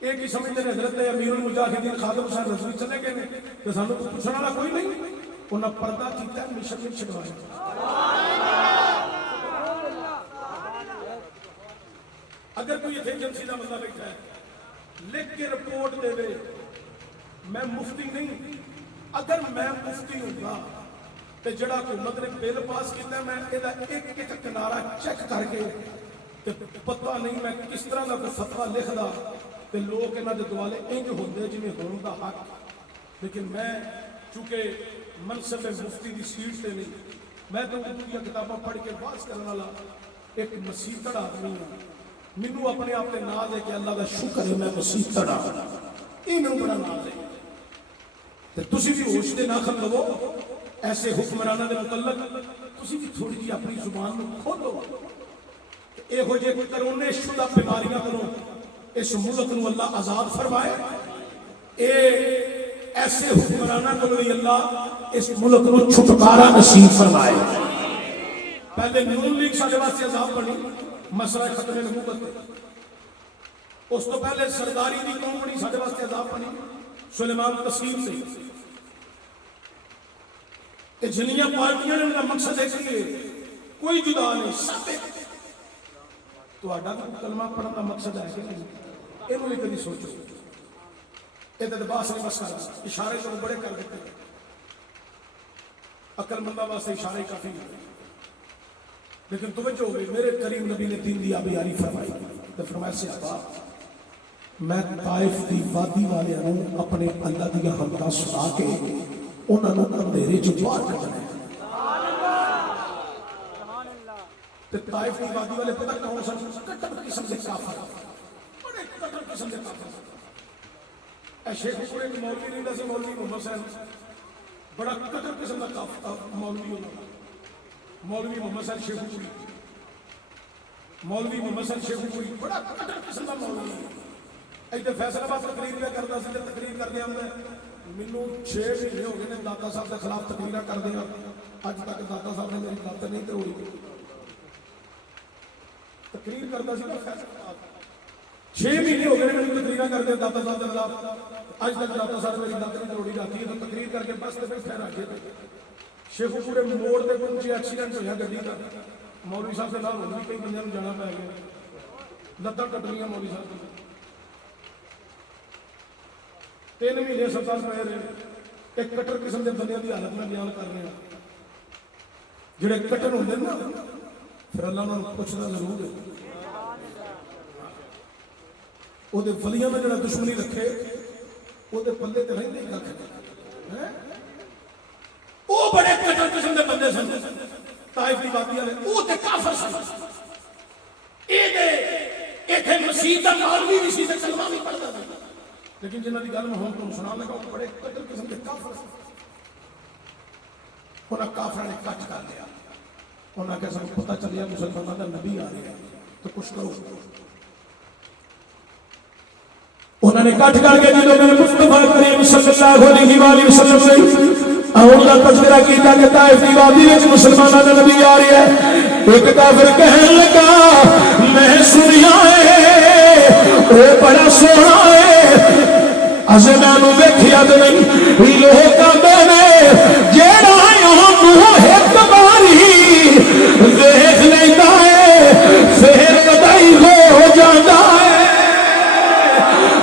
ایک ہی سمجھتے ہیں حضرت امیر المجاہدین خادم حسین رضوی چلے گئے نے تے سانوں پوچھنے والا کوئی نہیں. انہاں پردہ کیتا ہے مشن میں چھڈوایا. اگر کوئی ایجنسی کا بندہ بیٹھا ہے لکھ کے رپورٹ دے دے میں مفتی نہیں, اگر میں مفتی ہوں گا تو جڑا حکومت نے بل پاس کیتا ہے میں یہ ایک ایک کنارا چیک کر کے پتہ نہیں میں کس طرح کا کوئی فتویٰ لکھ دا تو لوگ انہاں دے دوالے انج ہوندے جویں ہون دا حق. لیکن میں چونکہ منصب مفتی دی سیٹ تے نہیں, میں تو اردو دی کتاباں پڑھ کے بحث کرنے والا ایک مسیطڑ آدمی ہوں. مینوں اپنے آپ تے ناز ہے کہ اللہ دا شکر ہے میں مسیطڑ ہوں, یہ مینوں بڑا ناز ہے. تے تسی بھی ہوش دے ناخن لو ایسے حکمرانہ دے متعلق تسی بھی تھوڑی جی اپنی زبان کو کھولو. اے ہو جے کرونے شدہ بیماریاں کرو اس ملک نو اللہ آزاد فرمائے. اے ایسے حکمرانہ کو بھی اللہ اس ملک نو چھٹکارا نصیب فرمائے. پہلے نون لیگ سارے واسطے عذاب بنی مسئلہ ختم نبوت, اس تو پہلے سرداری دی قوم بنی سارے واسطے عذاب بنی سلیمان تسلیم سے. جنیاں پارٹیاں نے انہاں مقصد ہے کہ کوئی جدا نہیں سب تو آڈا کلمہ پڑھنے کا مقصد ہے کہ نہیں, یہ مجھے کبھی سوچو. یہ تو باس نہیں مسئلہ اشارے تو بڑے کر دیتے ہیں, عقل مندہ واسطے اشارے کافی ہیں. لیکن توجہ ہو گئی میرے کریم نبی نے دین دی آبیاری فرمائی تو فرمایا سے آبا میں طائف دی وادی والے انہوں اپنے اللہ دیا حمدہ سنا کے انہوں نے اندھیرے جو بار کرنا ہے. تو طائف کی وادی والے پتہ کون سا کٹر قسم سے کافر, بڑے کٹر قسم سے کافر. اے شیخ پورے کی مولوی نہیں سے مولوی محمد صاحب بڑا کٹر قسم کا مولوی ہونا. مولوی محمد صاحب شیخ پوری, مولوی محمد صاحب شیخ پوری بڑا کٹر قسم کا مولوی ہے. ایتے فیصلہ بات تقریر پہ کرتا سی تے تقریر کردے ہم مینوں 6 مہینے ہو گئے نے داتا صاحب کے خلاف تقریراں کردے ہاں, اج تک داتا صاحب نے میری بات نہیں توڑی. تقریر کرتا سی فیصلہ 6 مہینے ہو گئے نے تقریراں کردے داتا صاحب کے خلاف, اج تک داتا صاحب میری بات نہیں توڑی جاتی ہے. تو تقریر کر کے بس تے پھر آگے شیخ پورے موڑ تے پہنچے ایکسیڈنٹ ہویا گڈی دا, مولوی صاحب کے نال ہوئی کئی بندیاں نوں جانا پے گیا, لتاں کٹنیاں مولوی صاحب دی. 3 مہینے ہسپتال پے رہے. ایک کٹر قسم کے بندیاں دی حالت میں بیان کر رہے ہیں جڑے کٹر ہوندے نا پھر اللہ انہاں نوں پوچھدا ضرور ہے. او دے ولیاں میں جڑا دشمنی رکھے او دے پلے تے رہندے کھ او بڑے کٹر قسم دے بندے سن. طائف دی وادی والے او تے کافر سن. اے دے ایتھے مسیح دا مولوی بھی سی تے کلمہ بھی پڑھدا سی, لیکن جنہاں دی گل میں ہن تم سنان لگا بڑے کٹر قسم دے کافر سن. انہاں کافراں نے کٹ کر لیا. انہاں کہ سب پتہ چلیا مسلماناں دا نبی آ رہا ہے تو کچھ کرو. انہوں نے کٹ کر کے جنہوں نے مصطفیٰ کریم صلی اللہ علیہ وآلہ وسلم نے اور کا تذکرہ کیتا کہ طائف دی وادی وچ مسلماناں دا نبی آ رہا ہے. ایک کافر کہنے لگا میں سنیا ہے او بڑا سونا ہے, اسے میں ویکھیا تے نہیں لوگ کہندے نے جیڑا انہوں ایک باری ویکھ لیندا ہے پھر ودائی ہو جاندا ہے.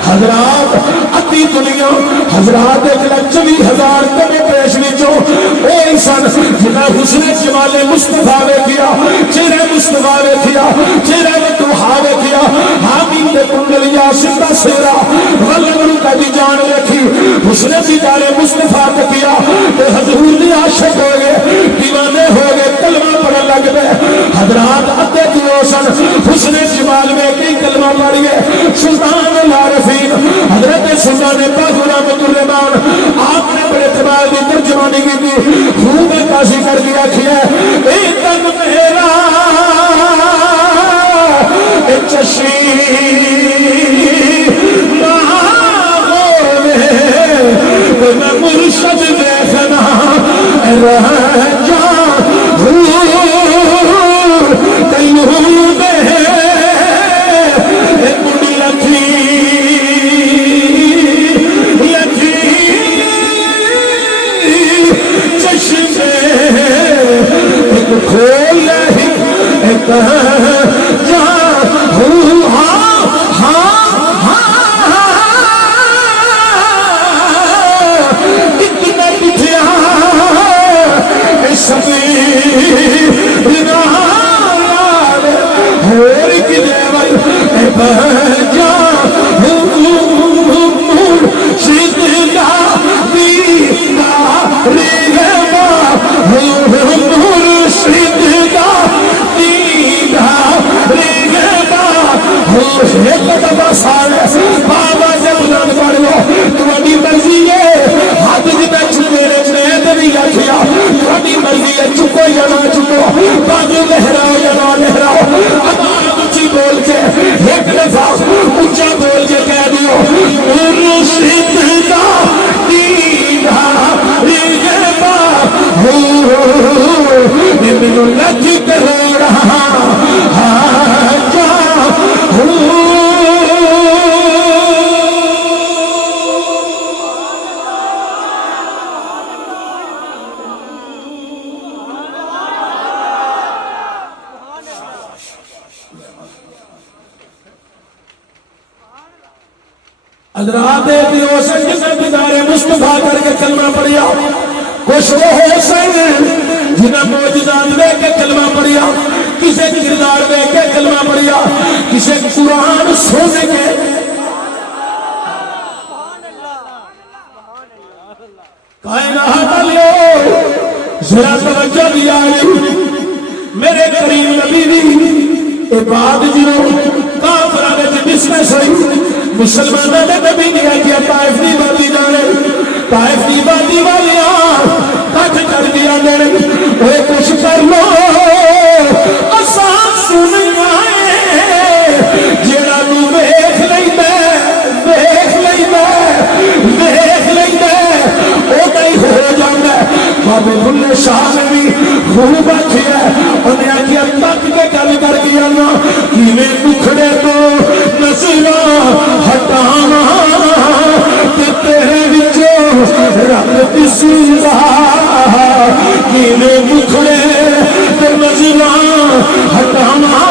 حضرات ادھی دنیا حضرات 1,40,000 کمی پیش وچوں اوہی سن جنہاں حسن جمال مصطفیٰ ویکھیا, چہرے مصطفیٰ ویکھیا, چہرے وطوحا ویکھیا, حامد تے کنڈلیاں سیدھا سیرا غلغل کا دی جان ویکھی, حسن دیدار مصطفیٰ تکیا تے حضور دے عاشق ہو گئے, دیوانے ہو گئے, کلمہ پڑھن لگ پئے. حضرات ادھے کیوں سن حسن جمال ویکھ کے کلمہ پڑھ گئے. سلطان العارفین حضرت سلطان باہو رحمۃ الرحمان آپ نے بڑے اعتبار کی ترجمانی کی خوب عکاسی کر جا اتنا بٹھیا سبھی اور کدے جا سیدھا دینا ریگا سیدھا دینا ریگا ایک دفعہ سارے بابا جب نام پڑھ لو تمہاری مرضی ہے ہاتھ جنا چکے رہنے نہیں آخیا تمہاری مرضی ہے چکو یا نہ چکو باجو لہراؤ یا نہ لہراؤ آواز اونچی بول کے ایک دفعہ اونچا بول کے کہہ دیو مرشدہ دینا ریگا مینو لج کرو رہا جا حضرات دیدار مصطفیٰ کر کے کلمہ پڑھیا کچھ وہ حسین جنہیں معجزات دے کے کلمہ پڑھیا کسے کردار دے کے کلمہ پڑھیا کسے قرآن سونے کے کائنات لیو ذرا توجہ دیا میرے کریم نبی دی عباد جنہوں کافرہ نے بسنس ہوئی مسلمانہ نے نبی نے کیا طائف دی وادی جانے طائف دی وادی والیاں کٹ کر دیا دینے وہ کچھ کر لو آسان سنیں آئے جیڑا نو بیخ لئی میں او نہیں ہو جانا بابے بھلے شاہ نے بھی خوب اچھی ہے انہیں آگیا تک کے گل کر گیا نا کہ میں مکھڑے تو نظرہ ہٹانا کہ تیرے وچوں رب کسی رہا کہ میں مکھڑے تو نظرہ ہٹانا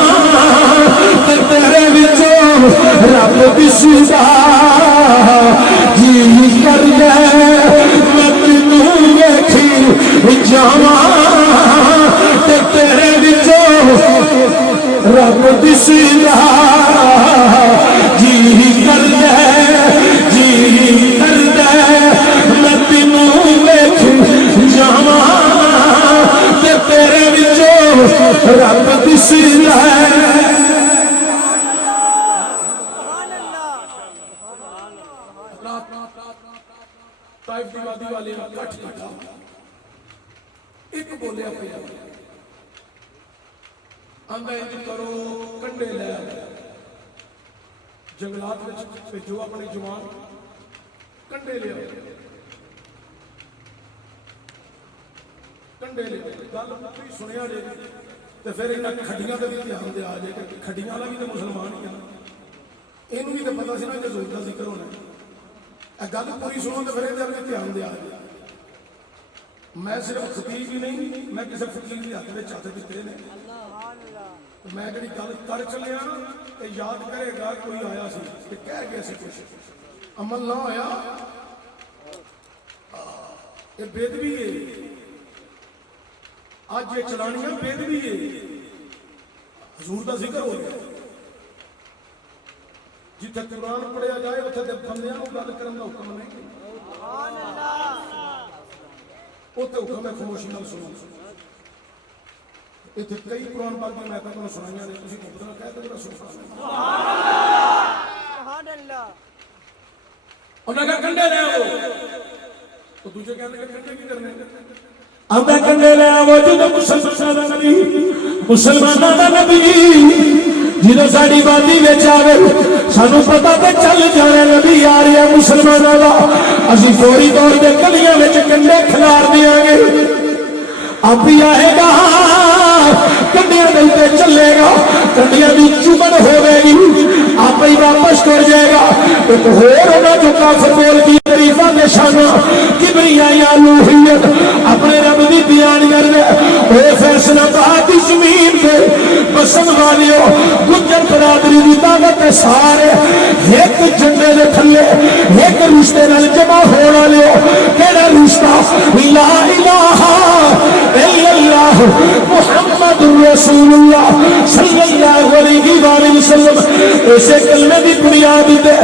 کہ تیرے وچوں رب کسی رہا جی کر گئے میں تینوں ویکھی جاواں تے تیرے وچوں رب دسی جی کر دے میں تینوں ویکھی جاواں تے تیرے وچوں رب دسی طائف دی وادی والے کٹ لگا ایک بولیا پیا آندا انج کرو کنڈے لے جنگلات وچ بھیجو اپنے جوان کنڈے لے گل پوری سنیا جائے تو پھر انہاں کھڈیاں تے بھی دھیان دے آ جائے کہ کھڈیاں والا بھی تے مسلمان ہی ہے اینوں بھی تے پتہ سی نا کہ حضور دا ذکر ہونا گل پوری سنو تو پھر اپنے دھیان دیا میں صرف خطیب ہی نہیں میں کسی فقیر کے ہاتھ میں چاہتے دیتے ہیں میں جی گل کر چلیا یاد کرے گا کوئی آیا سی کہ کہہ گیا سی کچھ عمل نہ ہویا یہ بےدبی ہے آج یہ چلانیاں بےدبی ہے حضور دا ذکر ہو گیا جتنے قرآن پڑھیا جائے اتنے بندیاں کو گل کرنے کا حکم نہیں اتنے حکم ہے خاموشی نال سنو اتنے کئی قرآن پاک کی میں تمہیں سنائیاں نے تسی محبت نال کہہ تے میرا سبحان اللہ انہاں کہا کنڈے لے آؤ تو دوسرے کہتے ہیں کنڈے کی کرنے اب کنڈے لے آؤ جو مسلمانہ نبی مسلمانہ نبی جنہوں ساڑی بادی میں چاہے سانو پتا تے چل جانے نبی آ رہی ہے مسلمانوں کا اسی فوری طور پہ گلیاں میں کنڈے کھلار دیا گے اب بھی آئے گا کنڈیاں دلتے چلے گا کنڈیاں بھی چمن ہوئے گی آپ ہی واپس کر جائے گا ایک اور ہونا جو کافر بول کی طریفہ نشانہ کبریائی آلوہیت اپنے رب دی بیان کر دے اے فیصلہ باقی زمین پہ بسم والیو گجر برادری دی طاقت سارے ایک جھنڈے دے تھلے ایک رشتے نال جمع ہون والے کیڑا رشتہ لا الہ الا اللہ محمد رسول اللہ صلی اللہ علیہ وآلہ وسلم. ایسے کلمے دی بنیاد تے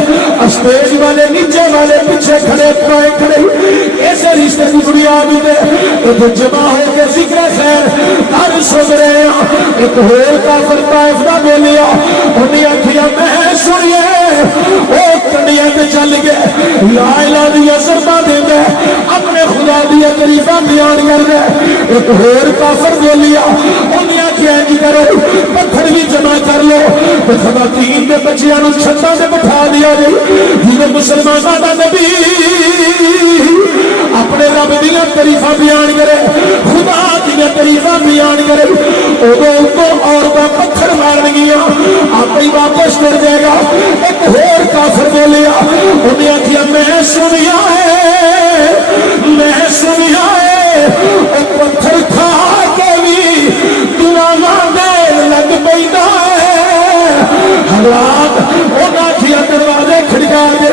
اسٹیج والے نیچے والے پیچھے کھڑے پائے کھڑے ایسے رشتے کی بنیاد تے جمع ہو کے ذکر خیر کر سن رہے ہیں. ایک ہور کافر طائف دا بولیا انہیں آکھیا میں سنیے او کنڈیاں تے چل گئے لا الہ دی اثرتا دے گئے اپنے خدا دی تعریفاں بیان کر گئے. ایک ہور کافر بولیا انہیں آکھیا انج کرو پتھر بھی جمع کر لو تے خواتین دے بچیاں نوں چھتاں تے بٹھا دیا جائے جویں مسلماناں دا نبی اپنے رب دیاں تعریفاں بیان کرے خدا دیاں تعریفاں بیان کرے ادو عورتاں پتھر مارن گیا آپ ہی واپس کر دے گا. ایک ہور کافر بولیا انہیں آخیا میں سنیا ہے پتھر کھا کے بھی دعا دین لگ پیدا ہے. حالات انہیں آخیا دروازے کھڑکا دے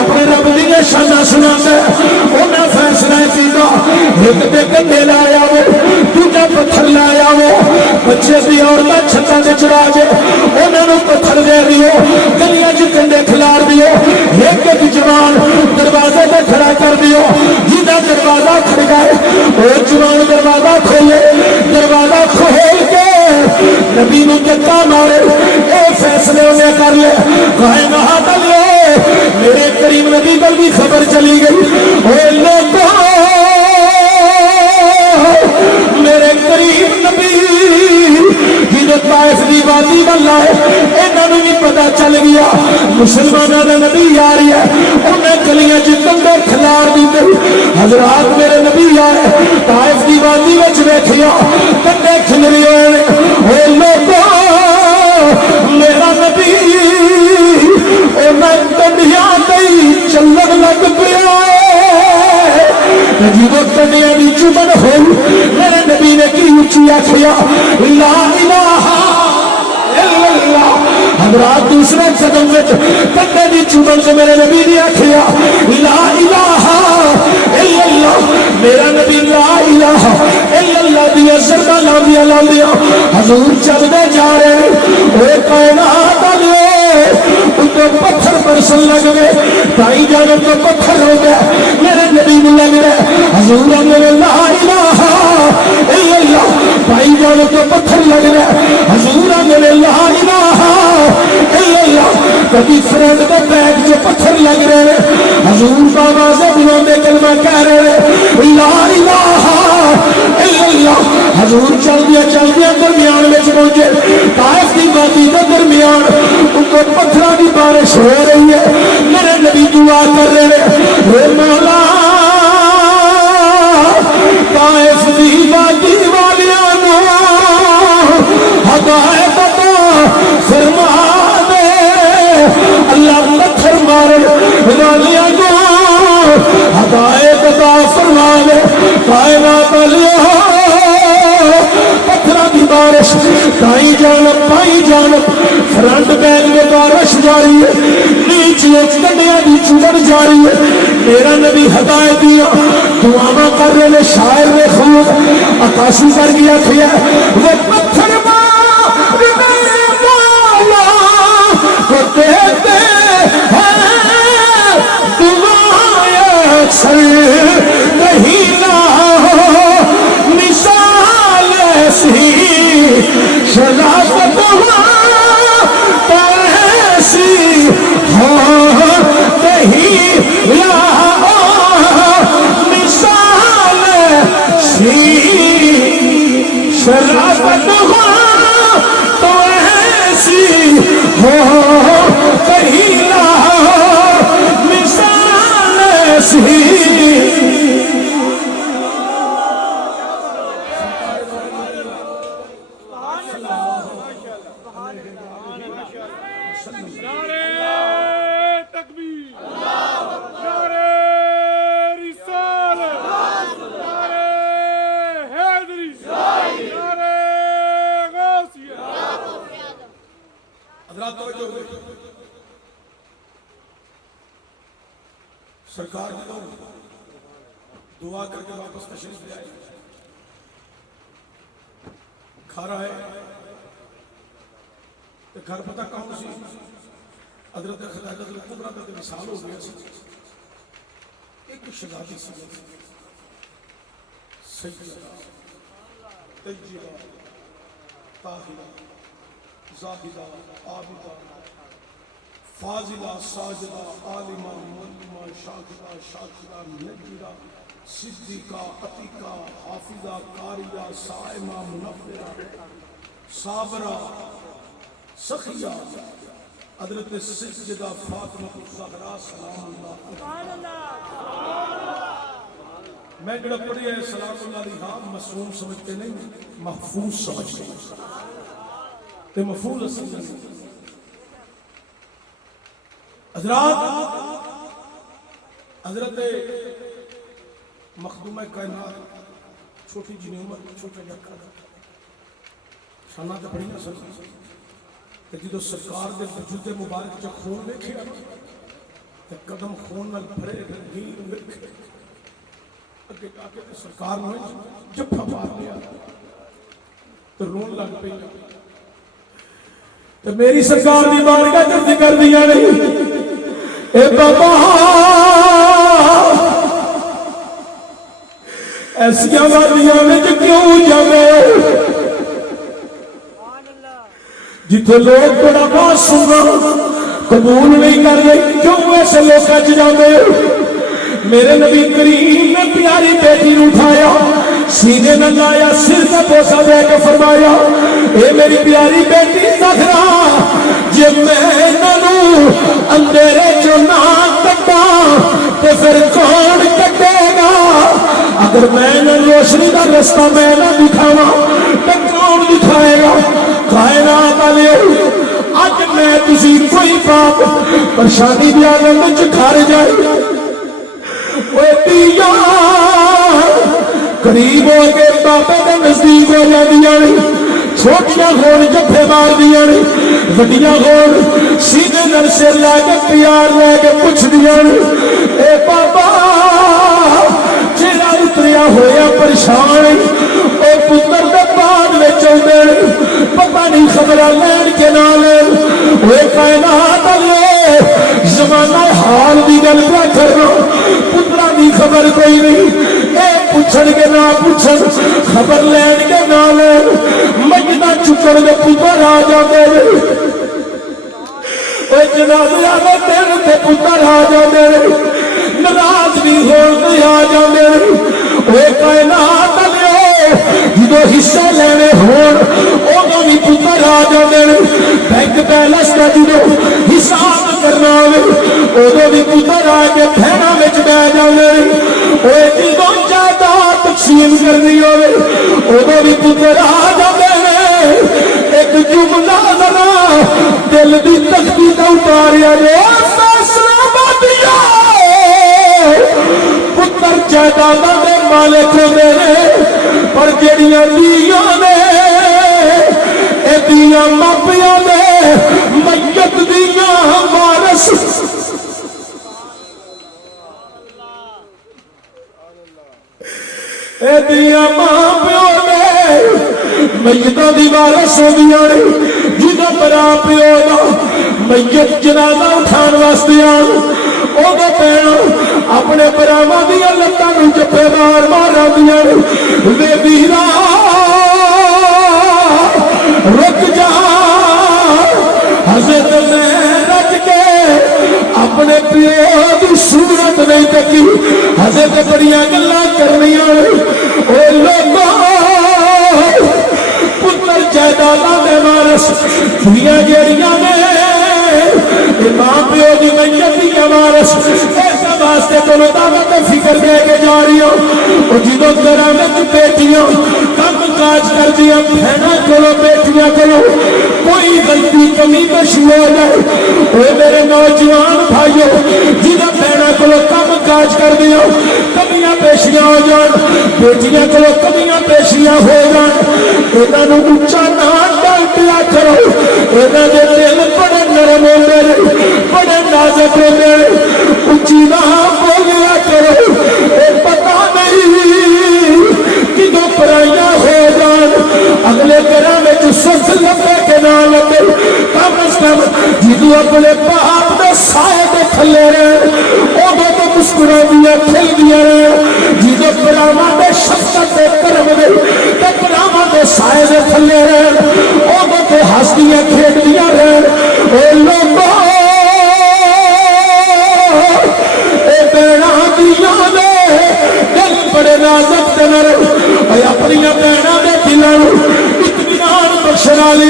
اپنے رب دیا شانہ سنا دے انہیں فیصلہ کیا ایک دے کنڈے لایا وہ دوجا پتھر لایا وہ بچے دی عورتاں چھتاں تے چڑھا کے انہاں نوں پتھر دے دیو گلیاں چ کنڈے کھلار دیو ایک ایک جوان دروازے تے کھڑا کر دیو جیدا دروازہ کھڑکائے او جوان دروازہ کھولے دروازہ کھول کے نبی نوں دھکا مارے اے فیصلے انہیں کر لے کہے نہ دلے میرے کریم نبی کو بھی خبر چلی گئی اے لوگوں میرے قریب نبی جنہوں طائف دی وادی بلا ہے انہوں نے بھی پتا چل گیا مسلمانوں کا نبی آ رہی ہے انہیں گلیاں چ کنڈے کھلار دیتے حضرات میرے نبی آئے طائف دی وادی وچ ویکھیا کنڈے کھلری ہوئے اے لوگوں میرا نبی انہیں کنڈیاں تے چلن لگ پیا جب کنڈیاں دی چمن ہوئی میرے نبی نے کی اچھی آخیا لا الہ الا اللہ. حضرات دوسرے قدم وچ کنڈے دی چمن سے میرے نبی نے آخیا لا الہ الا اللہ. میرا نبی لا الہ الا اللہ دی اثرتا لاندیاں لاندیاں حضور چلتے جا رہے اے کائنات والے تو پتھر برسن لگ گئے بھائی جانب تو پتھر ہو گیا میرے نبی نے لگ رہے حضور میرے لا الہ الا اللہ. بھائی جانب تو پتھر لگ رہے حضور میرے لا الہ الا اللہ. کبھی فرینڈ کے بیگ جو پتھر لگ رہے حضور بابا سے بلندے کلمہ کہہ رہے لا الہ الا اللہ. حضور چل دیا درمیان میں پہنچے طائف کی وادی کے درمیان ان کو پتھروں کی بارش ہو رہی ہے میرے نبی دعا کر رہے اے مولا طائف کی وادی والیاں نوں ہدایت عطا فرما دے اللہ پتھر مارن والیاں نوں ہدایت عطا فرما دے کائنات والے پتھروں کی بارش دائیں جانب بائیں جانب فرنٹ بیگ میں بارش جاری ہے نیچے کنڈیاں کی چمن جاری ہے میرا نبی ہدایت دیا دعاواں کر رہے شاعر نے خوب عکاسی کر گیا کھیا وہ پتھر مار میرے مولا کو دیتے ہیں دعائیں اکثر نہیں لا مثال ایسی شرافت ایسی ہو نہیں لا مثال سی شرافت ہو تو ایسی ہو کہیں لا مثال ایسی. حضرات توجہ ہوئے سرکار کی دعا کر کے واپس تشریف لے آئے گھر آئے گھر پتہ کون سی حضرت خدیجہ الکبریٰ کا مثال ہو گیا ایک شہزادی سی سیدہ طیبہ طاہرہ زاہدہ عابدہ فاضلہ ساجدہ عالمہ معلمہ شاہدہ شاکرہ نذیرہ صدیقہ عتیقہ حافظہ قاریہ صائمہ منورہ صابرہ سخیہ حضرت سیدہ فاطمہ الزہرا سلام اللہ میں جڑا پڑھی ہے سلام اللہ علیہ معصوم سمجھتے نہیں محفوظ سمجھتے تے محفوظ اصل نہیں حضرات حضرت مخدومہ کائنات چھوٹی جنی عمر چھوٹا جکا شانہ تے پڑھی نہ سکتا کہ جدو سرکار دے وجود مبارک چا خون دیکھے تے قدم خون نال بھرے رنگین ویکھے اگے جا کے سرکار نے جپا مار لیا تو رون لگ پئی تے میری سرکار دی بارگاہ تے ذکر دیا نہیں اے بابا ایسیاں وادیاں وچ کیوں جاوے جتھے لوگ بڑا بات سننا قبول نہیں کر رہے کیوں ایسے لوگاں چ جاندے میرے نبی کریم نے پیاری بیٹی نو اٹھایا سینے نہ لایا سر تے بوسہ دے کے فرمایا اے میری پیاری بیٹی زہرا جے میں انہاں اندھیرے چوں نہ کڈاں تے پھر کون کڈے گا اگر میں روشنی کا رستہ میں نہ دکھاواں تے کون دکھائے گا کائنات والے اج میں تسی کوئی پاپ پریشانی دی عالم وچ گھر جائے اوے پیا قریب ہو کے بابے دے نزدیک ہو جاندیاں نے چھوٹیاں ہون جفے مار دیاں نے وڈیاں ہون سیدھے نال سر لا کے پیار لے کے پوچھ دیاں نے اے بابا جڑا اتریا ہویا پریشان اے پتر دے بعد وچ اوندے پتہ نہیں خبراں لین کے نال اوے کائنات والے زمانہ حال دی گل پہ کرنا پترا دی خبر کوئی نہیں اے پوچھن کے نہ پوچھن خبر لین کے نہ لین مجدہ چکر دے پتر آ جاندے اے جنازے آوے دن تے پتر آ جاندے ناراض نہیں ہون تے آ جاندے اے کائنات والے جدو حصے لینے ہون اوہ بھی پتر آ جاندے بینک بیلنس کا جدو حساب کرنا اوہ بھی پتر آ کے بہنا وچ بیٹھ جاندے اوہ جدو جائیداد تقسیم کرنی ہوئے اوہ بھی پتر آ جاندے ایک جملہ ذرا دل دی تختی تے اتاریا جے فیصلہ بدیا پتر جائیداداں دے مالک ہوندے نے پر جڑیاں دیاں نے اے دیاں ماپیاں نے میت دیاں وارث اے دیاں ماپیاں نے میتاں دی وارث ہوندیاں نے جنہاں برا پیو دا میت جنازہ اٹھان واسطے آن اوہ پہنا اپنے براواں دیاں لتاں نوں جپے مار مار آندیاں وے ویرا رک جا حضرت میں رج کے اپنے پیو دی صورت نہیں تکی حضرت بڑیاں گلاں کرنیاں اوے لوگوں پتر جائیداداں دے وارث دنیا جیڑیاں نے ماں پیو دی میت دی وارث اس واسطے کولو دعوت فکر دے کے جا رہی ہوں اور جدو گھراں وچ بیٹیاں کم کاج کر دیا بہناں کولو بیٹیاں کولو کوئی غلطی کمی پیشی ہو جائے اے میرے نوجوان بھائیو جدو بہناں کولو کم کاج کر دیا کمیاں پیشیاں ہو جان بیٹیاں کولو کمیاں پیشیاں ہو جان انہاں نوں اونچا نہ ڈانٹیا کرو ਇਹਨਾਂ ਦੇ ਦਿਲ ਬੜੇ ਨਰਮ ਹੁੰਦੇ ਨੇ, ਬੜੇ ਨਾਜ਼ੁਕ ਹੁੰਦੇ ਨੇ। ਉੱਚੀ ਨਾ ਬੋਲਿਆ ਕਰੋ, ਇਹ ਪਤਾ ਨਹੀਂ ਕਿਦੋਂ ਪਰਾਈਆਂ ਹੋ ਜਾਣ, ਅਗਲੇ ਘਰਾਂ ਵਿੱਚ ਸੁੱਖ ਲੱਭੇ ਕਿ ਨਾ ਲੱਭੇ। ਕਮ ਅਜ਼ ਕਮ ਜਦੋਂ ਆਪਣੇ ਬਾਪ ਦੇ ਸਾਏ ਦੇ ਥੱਲੇ ਰਹਿਣ, ਉਦੋਂ ਤੋਂ ਮੁਸਕਰਾਉਂਦੀਆਂ ਖਿਲਦੀਆਂ ਰਹਿਣ। ਜਦੋਂ ਭਰਾਵਾਂ ਦੇ ਸ਼ਫਕਤ ਦੇ ਕਰਮ ਦੇ ਤੇ ਭਰਾਵਾਂ ਦੇ ਸਾਏ ਦੇ ਥੱਲੇ ਰਹਿਣ, ਉਦੋਂ ਤੇ ਹੱਸਦੀਆਂ ਖੇਡਦੀਆਂ ਰਹਿਣ। ਉਹ ਲੋਕੋ ਇਹ ਭੈਣਾਂ ਦੀਆਂ ਦੇ ਦਿਲ ਬੜੇ ਨਾਜ਼ੁਕ ਤੇ ਨਰਮ, ਆਪਣੀਆਂ ਭੈਣਾਂ ਦੇ ਦਿਲਾਂ ਨੂੰ ਇਤਮਾਨ ਬਖਸ਼ਣ ਵਾਲੇ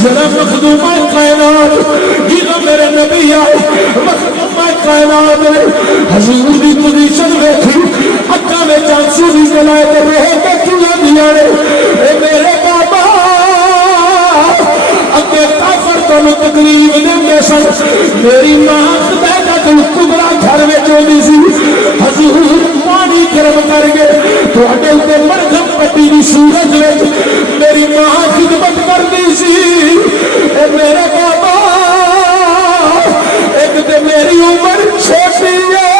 ਜ਼ਰਾ ਮਖਦੂਮਾ ਕਾਇਨਾਤ ਜਦੋਂ ਮੇਰੇ ਨਬੀ ਆਏ, ਮਖਦੂਮਾ ਕਾਇਨਾਤ ਨੇ ਹਜ਼ੂਰ ਦੀ ਪੋਜੀਸ਼ਨ ਵੇਖੀ, ਅੱਖਾਂ ਵਿੱਚ ਆਂਸੂ ਵੀ ਜਲਾਏ ਤੇ ਰੋਹ ਕੇ ਚੁੱਲ੍ਹੀਆਂ ਨੇ। ਇਹ ਮੇਰੇ ਬਾਬਾ ਅੱਗੇ ਕਾਫਰ ਤੁਹਾਨੂੰ ਤਕਲੀਫ ਦਿੰਦੇ ਸਨ। ਮੇਰੀ ਮਾਂ ਖੁਦਾਇਨਾਤੁਲ ਕੁਬਰਾ ਘਰ ਵਿੱਚ ਆਉਂਦੀ ਸੀ, ਹਜ਼ੂਰ ਪਾਣੀ ਗਰਮ ਕਰਕੇ ਤੁਹਾਡੇ ਉੱਤੇ ਮਰਹਮ ਪੱਟੀ ਦੀ ਸੂਰਤ ਵਿੱਚ ਮੇਰੀ ਮਾਂ ਖਿਦਮਤ ਕਰਦੀ ਸੀ। ਇਹ ਮੇਰੇ ਬਾਬਾ ਇੱਕ ਤੇ ਮੇਰੀ ਉਮਰ ਛੋਟੀ ਹੈ,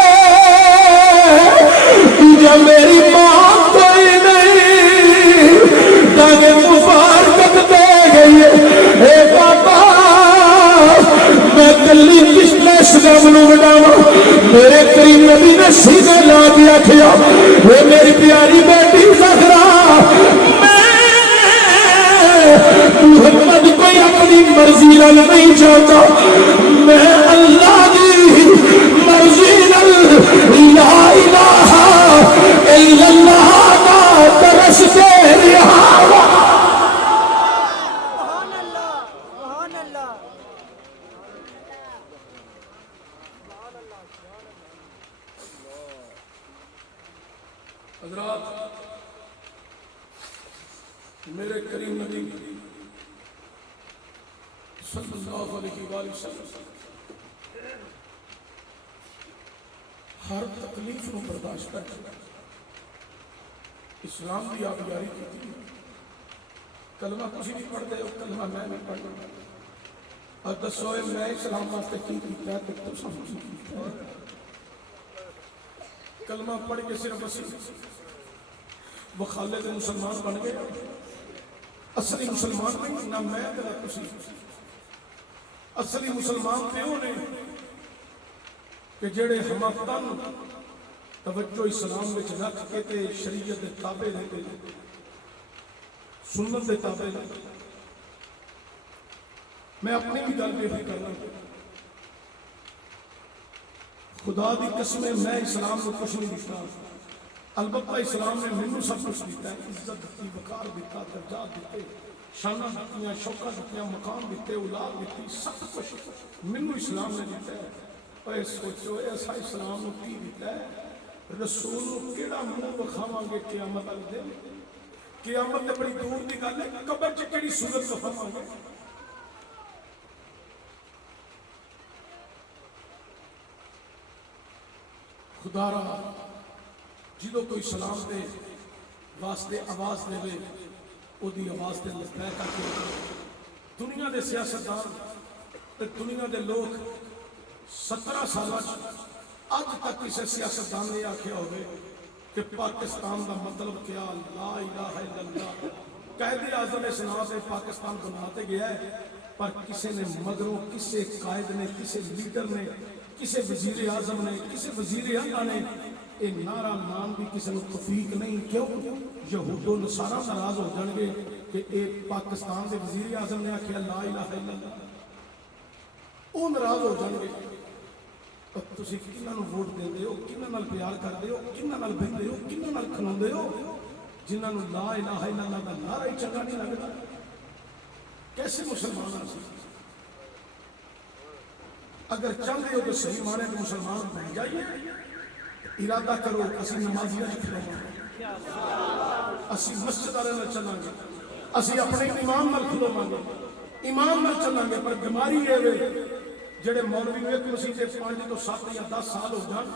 ਦੂਜਾ ਮੇਰੀ ਮਾਂ کوئی نہیں تاکہ مبارکت دے گئی ہے۔ اے بابا میں کلی کس نے اس غم نو مٹاواں؟ میرے کریم نبی نے سینے لا کے آکھیا اے میری پیاری بیٹی زہرا، محمد کوئی اپنی مرضی نال نہیں چاہتا، میں اللہ دی مرضی نال لا الہ الا اللہ کا درس دے رہا۔ سبحان اللہ، سبحان اللہ۔ حضرات، میرے کریم نبی صلی اللہ علیہ وآلہ وسلم ہر تکلیف نو برداشت کر اسلام کی آپ جاری کی تھی۔ کلمہ کسی نہیں پڑھتے ہو، کلمہ میں نہیں پڑھتا، اور دسو میں اسلام واسطے کی کیتا ہے تو سب کی کیتا ہے۔ کلمہ پڑھ کے صرف اسی وہ خالد مسلمان بن گئے، اصلی مسلمان نہیں، نہ میں نہ تسی۔ اصلی مسلمان تے وہ نے کہ جڑے ہمتن توجہ اسلام وچ رکھ کے تے شریعت دے تابع رہتے، سنت دے تابع رہتے۔ میں اپنی بھی گل بھی کرنا، خدا دی قسم میں اسلام کو کچھ نہیں دیتا، البتہ اسلام نے مینوں سب کچھ دیتا ہے، عزت دیتی، وقار دیتا، درجات دیتے، شانہ دیتیاں، شوکت دیتیاں، مقام دیتے، اولاد دیتی، سب کچھ مینوں اسلام نے دیتا ہے۔ اے سوچو ایسا اسلام نو کی دیتا ہے، رسول نو کیڑا منہ وکھاواں گے قیامت والے دن؟ قیامت تے بڑی دور دی گل ہے، قبر چ کیڑی صورت وکھاواں گے؟ خدا را جدو کوئی سلام دے واسطے آواز دے وے او دی آواز تے لبیک آکھے۔ دنیا دے سیاستدان تے دنیا دے لوگ 17 سالہ اج تک کسی سیاستدان نے آکھیا ہوئے کہ پاکستان دا مطلب کیا، لا الہ الا اللہ۔ قائد اعظم اس نام سے پاکستان بناتے گیا ہے، پر کسی نے مگروں، کسی قائد نے، کسی لیڈر نے، کسی وزیر اعظم نے، کسی وزیر اعلیٰ نے اے نعرہ نام بھی کسی نے توفیق نہیں۔ کیوں؟ یہود و نصارہ ناراض ہو جان گے کہ اے پاکستان دے وزیر اعظم نے آکھیا لا الہ الا اللہ، وہ ناراض ہو جان گے۔ تسی کنہاں نوں ووٹ دیندے ہو، کنہاں نال پیار کردے ہو، کنہاں نال بہندے ہو، کنہاں نال کھلوندے ہو؟ جنہاں نوں لا الہ الا اللہ دا نعرہ ہی چنگا نہیں لگدا، کیسے مسلمان ہیں؟ اگر چاہتے ہو تو صحیح معنی میں مسلمان بن جائیے، ارادہ کرو اسی نمازیاں کھلو گے، اسی مسجد والے نال چلاں گے، اسی اپنے امام نال کھلو گے، امام نال چلاں گے۔ پر بیماری یہ ہے جڑے مولوی ایک مسیح سے 5 تو 7 یا 10 سال ہو جان،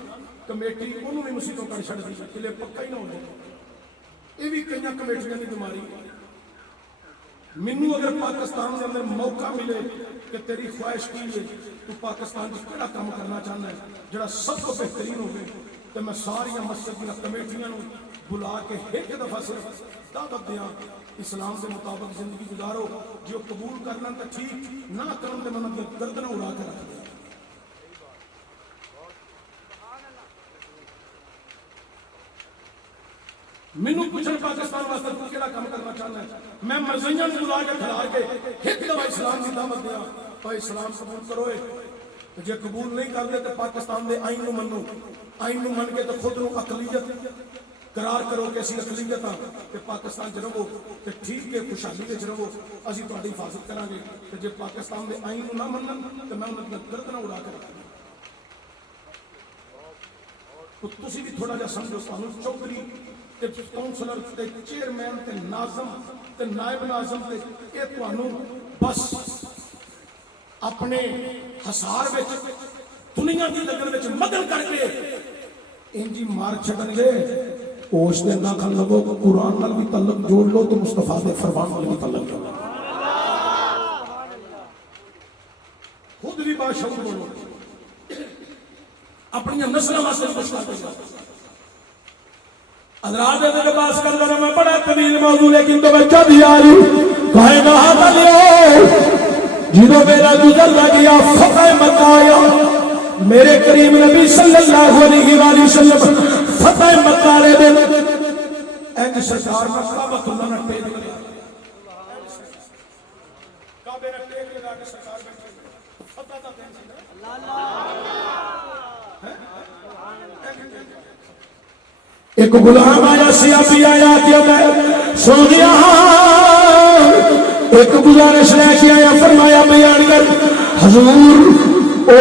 کمیٹی انہوں نے مسیحوں کر چھڑ دی کہ لے پکا ہی نہ ہو جائے۔ یہ بھی کئی کمیٹیاں کی بیماری ہے۔ مینوں اگر پاکستان کے اندر موقع ملے کہ تیری خواہش کی ہے تو پاکستان کی کہڑا کام کرنا چاہنا ہے جڑا سب کو بہترین ہوگی، تو میں ساری مسجد کی کمیٹیاں بلا کے ایک دفعہ صرف دعوت دیاں اسلام کے مطابق زندگی گزارو، جو قبول کرنا تو ٹھیک، نہ کرن تے من گردن اڑا کے رکھ دیا۔ مینوں پوچھن پاکستان واسطے تو کیڑا کام کرنا چاہنا ہے، میں مرزیاں نوں بلا کے کھلار کے ایک دفعہ اسلام کی دعوت دیا، تو اسلام قبول کرو، جے قبول نہیں کرتے تو پاکستان دے آئین نوں منو، آئین نوں من کے تو خود نوں اقلیت قرار کرو کہ اسی اقلیت ہاں کہ پاکستان چ رہو تے ٹھیک ہے، خوشحالی وچ رہو، اسی تہاڈی حفاظت کران گے، تے جے پاکستان دے آئین نوں نہ منن تے میں انہاں دی گردن اڑا کے رکھاں۔ تو تسی بھی تھوڑا جہا سمجھو، سانو چوکری تے کونسلر تے چیئرمین تے ناظم تے نائب ناظم تے اے تانوں بس اپنے حصار وچ دنیا دی لگن وچ مگن کر کے انجی مار چھڈن گے، اس دے نہ کھن لگو قرآن نال بھی تعلق جوڑ لو تو مصطفیٰ دے فرمان نال بھی تعلق جوڑ لو، خود بھی باشعور بولو، اپنی نسلوں واسطے کچھ کر دے گا۔ حضرات دے پاس کر دینا، میں بڑا طویل موضوع لیکن توجہ بھی آ رہی، کائنات والو جدو میرا گزر گیا فتح مکہ آیا، میرے کریم نبی صلی اللہ علیہ وآلہ وسلم فتح مکہ لے دے اینج سرکار نے کعبۃ اللہ نے ٹیک لیا، کعبے نے ٹیک لگا کے سرکار بیٹھے فتح دا دن سی ایک غلام آیا سیابی آیا کیا میں سو گیا، ایک گزارش لے کے آیا، فرمایا بیان کر حضور او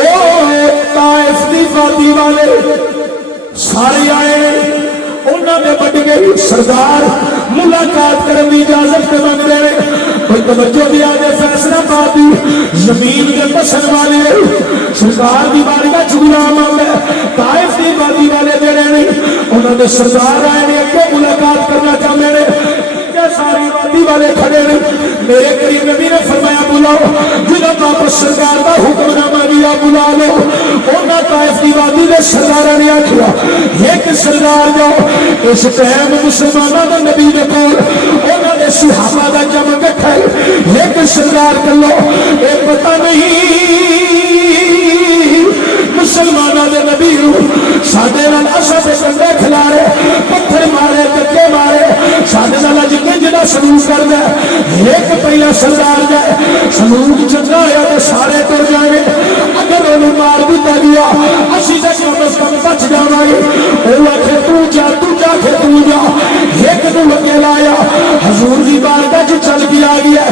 طائف دی وادی والے سارے آئے، انہوں نے بڑھ گئی سردار ملاقات کرنے کی اجازت کے بن رہے، کوئی توجہ بھی آگے فیصلہ پاتی زمین کے پسند والے سرکار دی بارگاہ چ غلام آگے طائف دی وادی والے دے رہے، انہوں نے سردار آئے نے اگے ملاقات کرنا چاہتے ہیں، ساری وادی والے کھڑے نے، میرے کریم نبی نے فرمایا بلاؤ، جنہوں واپس سرکار کا حکم نامہ دیا بلا لو، انہاں طائف دی وادی دے سرداراں نے آکھیا ایک سردار جاؤ، اس ٹائم مسلماناں دے نبی دے کول انہاں دے صحابہ دا جمع اکٹھا ہے، ایک سردار کر لو، اے پتہ نہیں مسلماناں دے نبی ساڈے نال اساں تے کنڈے کھلارے پتھر مارے دھکے مارے ساڈے نال اج کنجدا سلوک کردا ایک پہلا سردار جائے سلوک چنگا ہویا تے سارے تر جاوے، اگر انہوں مار دتا گیا اسی تے کم از کم بچ جاواں گے، او آکھے تو جا ایک نو لگے لایا حضور دی بارگاہ چ چل کے آ گیا،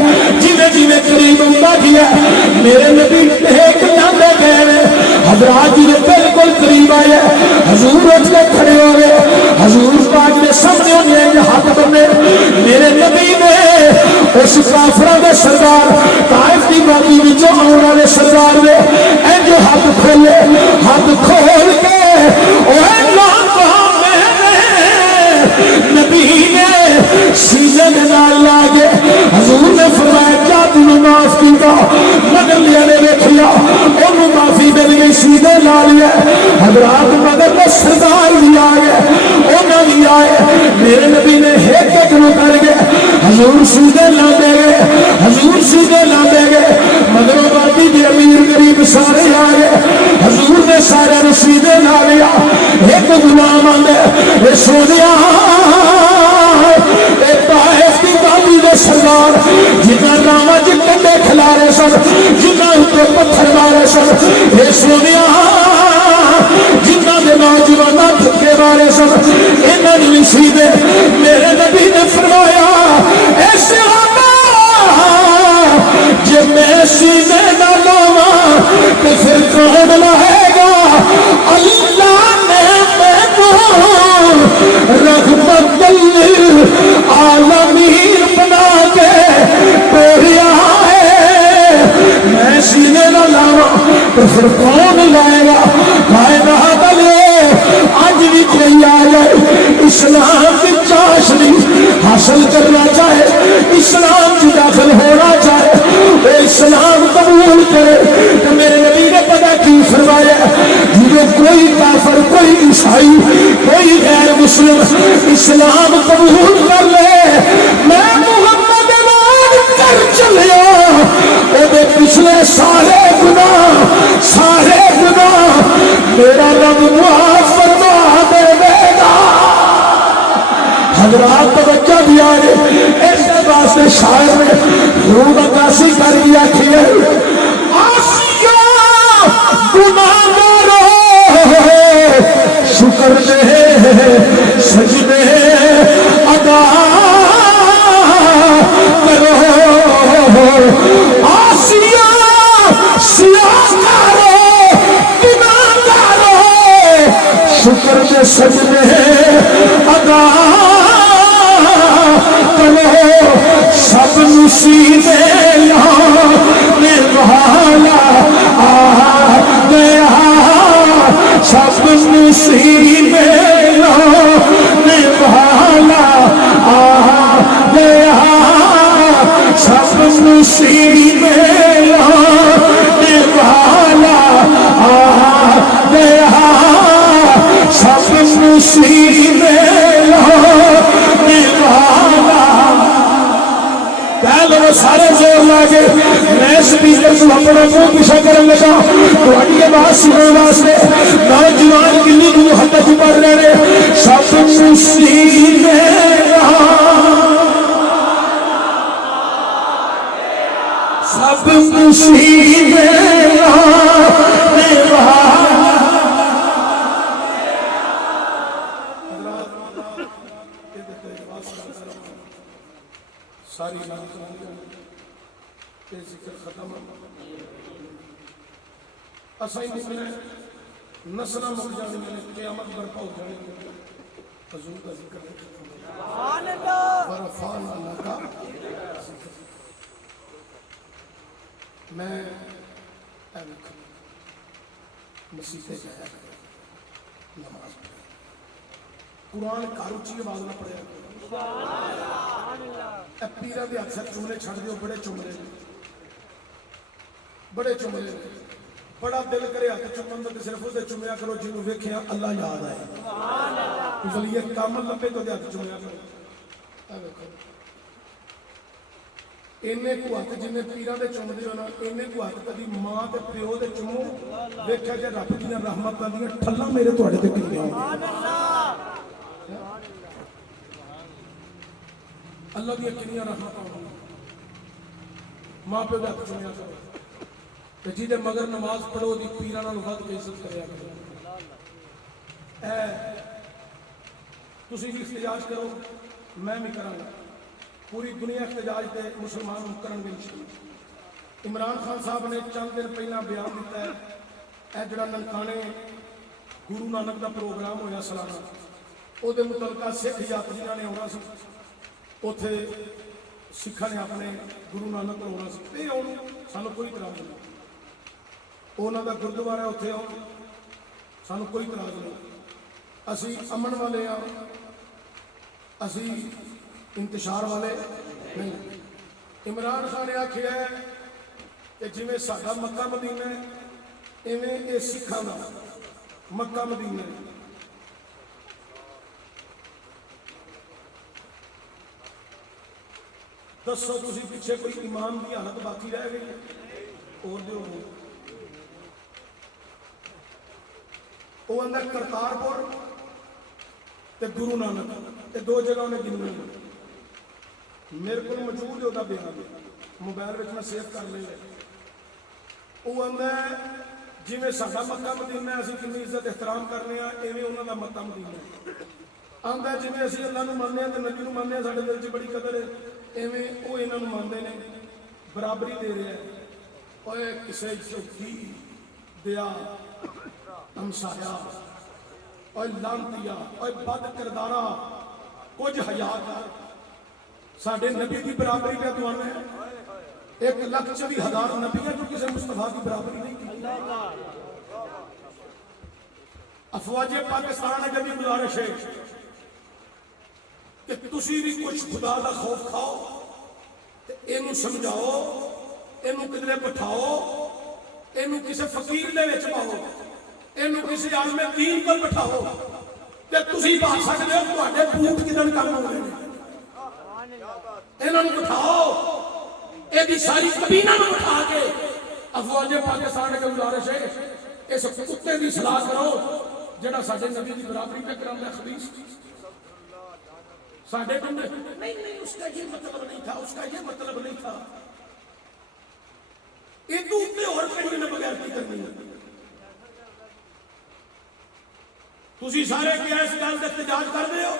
جویں جویں قریب ہوندا گیا میرے نبی ایک جاندے گئے، حضرات جی بالکل قریب آئے، حضور اٹھ کے کھڑے ہو گئے، حضور پاک نے سامنے انہیں ہاتھ بنے، میرے نبی نے اس کافرہ کے سردار طائف کی وادی وچوں آنے والے سردار نے انج ہاتھ کھولے، ہاتھ کھول کے او اللہ نبی نے سینے میں نال لاگے، حضور نے فرمایا کیا تمہیں معاف کیتا، مگر لیا نے دیکھیا انہوں معافی مل گئی، سینے لا لیا، حضرات مگر وہ سردار بھی آئے انہوں بھی آئے، میرے نبی نے ایک ایک نو کر گئے، حضور سینے لا دے گئے، حضور سینے لا دے گئے، مگر وادی دے امیر قریب سارے آئے، حضور نے سارے نو سینے لا لیا، ایک غلام آنے اے سونیا اے طائف دی وادی دے سردار جنہاں نامہ جی کنڈے کھلارے سن، جنہاں اوپر پتھر مارے سن، اے سونیا جنہاں دے نوجواناں دھکے مارے سن، انہاں نے سیدھے میرے نبی نے فرمایا اے صحابہ جے میں سیدھے نہ لاواں تے پھر کون لائے گا، اللہ نے رحمت للعالمین بنا کے بھیجا ہے، میں سینے نہ لاواں تو پھر کون لائے گا، کائنات والے اج آج بھی کوئی آ جائے اسلام کی چاشنی حاصل کرنا چاہے, اسلام کی داخل ہونا چاہے, وہ اسلام قبول کرے. تو میرے نبی نے پتہ کی فرمایا, جو کوئی کافر, کوئی عیسائی, کوئی غیر مسلم اسلام قبول کر لے, میں محمد اعلان کر چلیا وہ پچھلے سارے گناہ میرا رب معاف فرما دے گا. حضرات توجہ دیا ہے, اس واسطے شاعر نے روح عکاسی کر دیا کہ آسیا گناہ مارو شکر دے سجدے ادا کرو. آسیا سیاہ مارو گناہ مارو شکر دے سجدے ادا کرو. سب مصیبتیں لانے والا آ گیا, سب مصیبتیں لانے والا آ گیا, سب مصیبتیں لانے والا آ گیا, سب مصیبتیں لانے والا. کہہ لو سارے زور لا کے, میں سپیکر کو اپنا منہ پیچھا کرنے لگا تھوڑی آواز سننے واسطے. نوجوان گلی کو حدت پڑھ رہے سب مصیبتیں سب مصیبتیں لانے والا. ساری ذکر ختم اسائی نکلے نسلہ مک جانے میں قیامت برپا ہو جانے میں حضور کا ذکر سبحان اللہ ورفعنا لکا. میں مسیح سے جایا نماز قرآن کاروچی آواز نہ پڑھیا پیرا دے ہاتھ سے چونے چھڑ دیو, بڑے چمرے بڑے چمرے بڑا دل کرے ہاتھ چمن تو صرف اسے چمیا کرو جنہوں ویکھیا اللہ یاد آئے. ولی یہ کامل لبے تو دے ہاتھ چمیا کرو. اینے کو ہاتھ جنہیں پیرا دے چم دے ہونا, اینے کو ہاتھ کدی ماں تے پیو دے چمو ویکھیا جے رب دیاں رحمتاں دیاں ٹھلاں میرے تواڈے تے کتنے ہوں. اللہ دیا کنیاں رحمتاں ہوں. ماں پیو دے ہاتھ چمیا کرو جی دے مگر نماز پڑھو دی پیرا نال ود کے عزت کریا کرو. تسی بھی احتجاج کرو, میں بھی کراں گا. پوری دنیا احتجاج تے مسلمان کرن گے انشاءاللہ. عمران خان صاحب نے چند دن پہلا بیان دیتا ہے, اے جڑا ننکانے گرو نانک دا پروگرام ہویا سالانہ, او دے متعلقہ سکھ یاتریاں نے ہونا سی, اوتھے سکھاں نے اپنے گرو نانک کو ہونا سی. اے آن سانو کوئی اعتراض نہیں, انہاں دا گردوارا اوتھے آن سانو کوئی اعتراض نہیں. اسی امن والے ہاں, اسی انتشار والے نہیں. عمران خان نے آکھیا ہے کہ جویں ساڈا مکہ مدینہ ہے ایویں اے سکھاں دا مکہ مدینہ ہے. دسو تسی پیچھے کوئی ایمان دی حالت باقی رہ گئی اور دیو وہ اندر کرتارپور تے گرو نانک یہ دو جگہ انہیں گنویں. میرے کو موجود ہوتا بیان موبائل میں میں سیو کر لیا. وہ اندر جی ساڈا مکہ مدینہ اسی کنی عزت احترام کرنے ایویں انہوں کا مکہ مدینہ آتا جی اسی اللہ نو ماننے تے نبی نو ماننے ساڈے دل چ بڑی قدر ہے ایویں وہ انہوں مانتے ہیں برابری دے رہے ہیں. اوے کسے چوکی دیا ہمسایا اوے لانتیا اوے بد کردارا کچھ حیا کر ساڈے نبی کی برابری پہ تو آنا ہے. 1,24,000 نبی ہیں جو کسی مصطفیٰ کی برابری نہیں کی. افواج پاکستان اگر بھی گزارش ہے کہ تسی بھی کچھ خدا دا خوف کھاؤ تے اینو سمجھاؤ، اینو کدھرے بٹھاؤ، اینو کسی فقیر دے وچ پاؤ، اینو کسی عالم دین کو بٹھاؤ تے تسی بات سکدے ہو تواڈے بوٹ کدن کم ہو گئے انہوں نے بٹھاؤ، ایدی ساری کبینہ میں بٹھا کے افواج پاکستان کے گزارش ہے اس کتے کی اصلاح کرو جڑا ساڈے نبی کی برابری پہ کرم ہے خبیث ساڈے بندے نہیں اس کا یہ مطلب نہیں تھا، اس کا یہ مطلب نہیں تھا، یہ تو اتنے اور کہیں نے بغیر کی کرنی ہے۔ تسی سارے کیا اس گل کا احتجاج کر دے ہو؟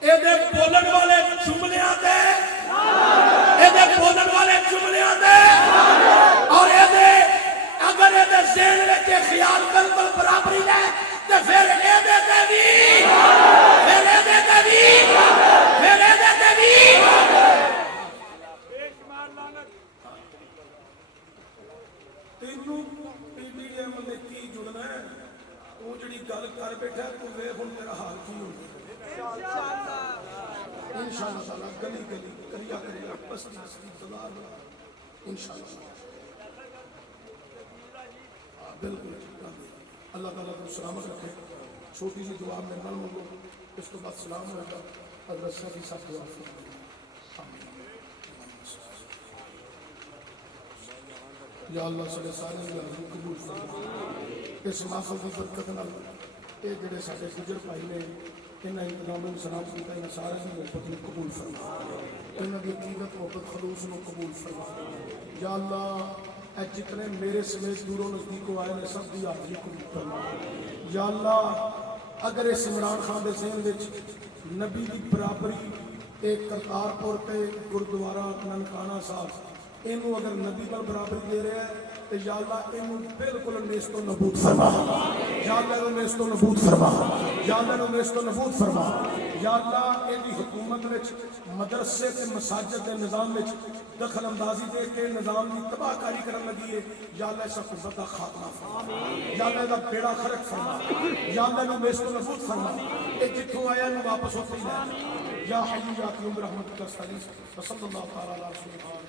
اے دے بولن والے جملیاں دے، اے دے بولن والے جملیاں دے، اور اے دے اگر اے دے ذہن وچ خیال بالکل برابری ہے تے پھر اے دے تے بھی پھر اے دے تے بھی پھر اے دے تے بھی بے شمار لعنت تینوں پی ڈی ایم نے کی جڑنا ہے، تو جڑی گل کر بیٹھا تو ویکھ ہن تیرا حال کی ہوگا انشاءاللہ تعالی گلی گلی کریا کریا بستی بستی دلال انشاءاللہ بالکل اللہ تعالیٰ کو سلامت رکھے۔ چھوٹی سی دعا میں نہ مانگو، اس کے بعد سلام ہوگا، حضرت صاحب صاحب دعا فرمائیں۔ یا اللہ صلی اللہ علیہ وسلم قبول فرما، اس محفل کی برکت نال اے جڑے ساڈے گجر بھائی نے انہاں انتظام انسلام کیتا انہاں سارے کی محبت نو قبول فرما، انہاں دی عقیدت محبت خلوص نو قبول فرما۔ یا اللہ اے جتنے میرے سمیت دور و نزدیک آئے نے سب دی حاضری قبول فرما۔ یا اللہ اگر اس عمران خان دے ذہن وچ نبی دی برابری ایک کرتارپور تے گردوارہ ننکانہ صاحب اینو اگر نبی پر برابری دے رہے ہیں تو یا اللہ اینو بالکل نیست و نبود فرما، یا اللہ اینو نیست و نبود فرما، یا اللہ اینو نیست و نبود فرما۔ یا اللہ ایدی حکومت وچ مدرسے تے مساجد دے نظام وچ دخل اندازی دے کے نظام دی تباہ کاری کرن لگی ہے، یا اللہ ایسا قوت دا خاتمہ فرما، یا اللہ ایدہ بیڑا خرق فرما، یا اللہ اینو نیست و نبود فرما، اے جتوں آیا اینو واپس ہوتی ہے یا حیو یا قیوم برحمتک استغیث وصلی اللہ تعالی علیہ وسلم۔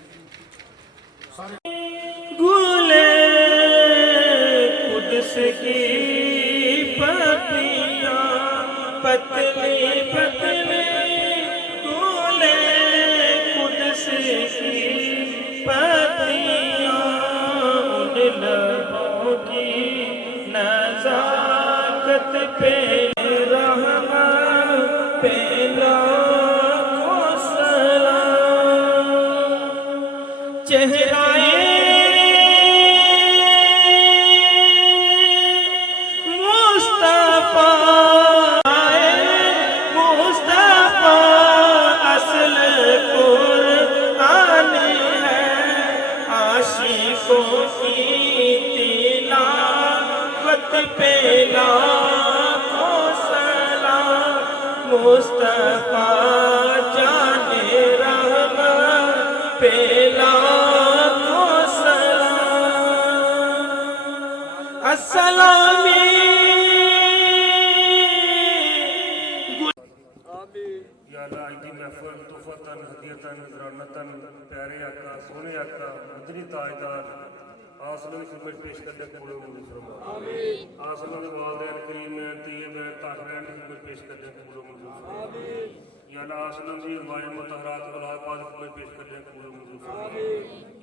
گولے قدس کی پتیاں پتلی پتلی گولے قدس کی پتیاں ان لبوں کی نزاکت پہ رحمت پہ لاکھوں سلام، چہرہ مصطفیٰ جان رحمت پہ لاکھوں سلام، السلامی یا اللہ آج دی محفل تحفتاً ہدیتاً نذرانتاً پیارے آقا سونے آقا مدنی تاجدار آسلوں کی خدمت پیش کرنے کو بڑے منظور فرما، آسلوں کے والدین کریم طیب طاہرین کی خدمت پیش کرنے کو بڑے منظور فرما، یا اللہ آسلوں کی ازواج مطہرات اولاد پاک کی خدمت پیش کرنے کو بڑے منظور فرما،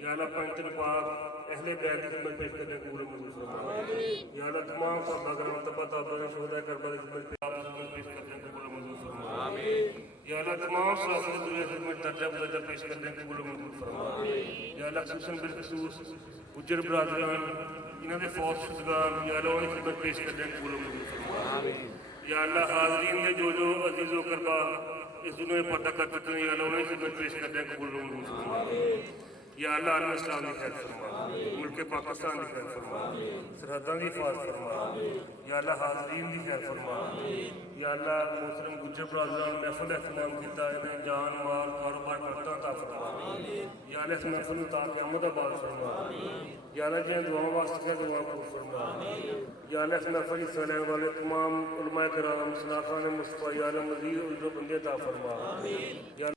یا اللہ پنجتن پاک اہل بیت کی خدمت پیش کرنے کو بڑے منظور فرما، یا اللہ تمام صحابہ کرام تبع تابعین شہداء کربلا کی خدمت پیش کرنے کو بڑے منظور فرما، یا اللہ تمام صحابہ کی خدمت درجہ بدرجہ پیش کرنے کو بڑے منظور فرما، یا اللہ خصوصاً بالخصوص گجر برادران انہوں نے فوت شدگان یا اللہ انہیں خدمت پیش کرنے کو بڑے منظور فرما، یا اللہ حاضرین نے جو عزیز و قربا اس دنیا میں پردہ کر چکے ہیں یا اللہ انہیں خدمت پیش کرنے کو بڑے منظور فرما، یا اللہ عالم اسلام کی خیر فرما، ملک پاکستان کی خیر فرما، سرحدوں کی حفاظت فرما، یا اللہ حاضرین کی خیر فرما، یا اللہ محترم گجر برادران محفل اہتمام کیتا انہیں جان مال کاروبار برکتاں عطا فرما، یا اللہ اس محفل میں تا قیامت آباد فرما یا اللہ جن دعاؤں واسطے کیا دعا قبول فرما یا اللہ اس محفل حصہ لینے والے تمام علماء کرام شناخان مصطفیٰ یا اللہ مزید اجر و بندے عطا فرما یا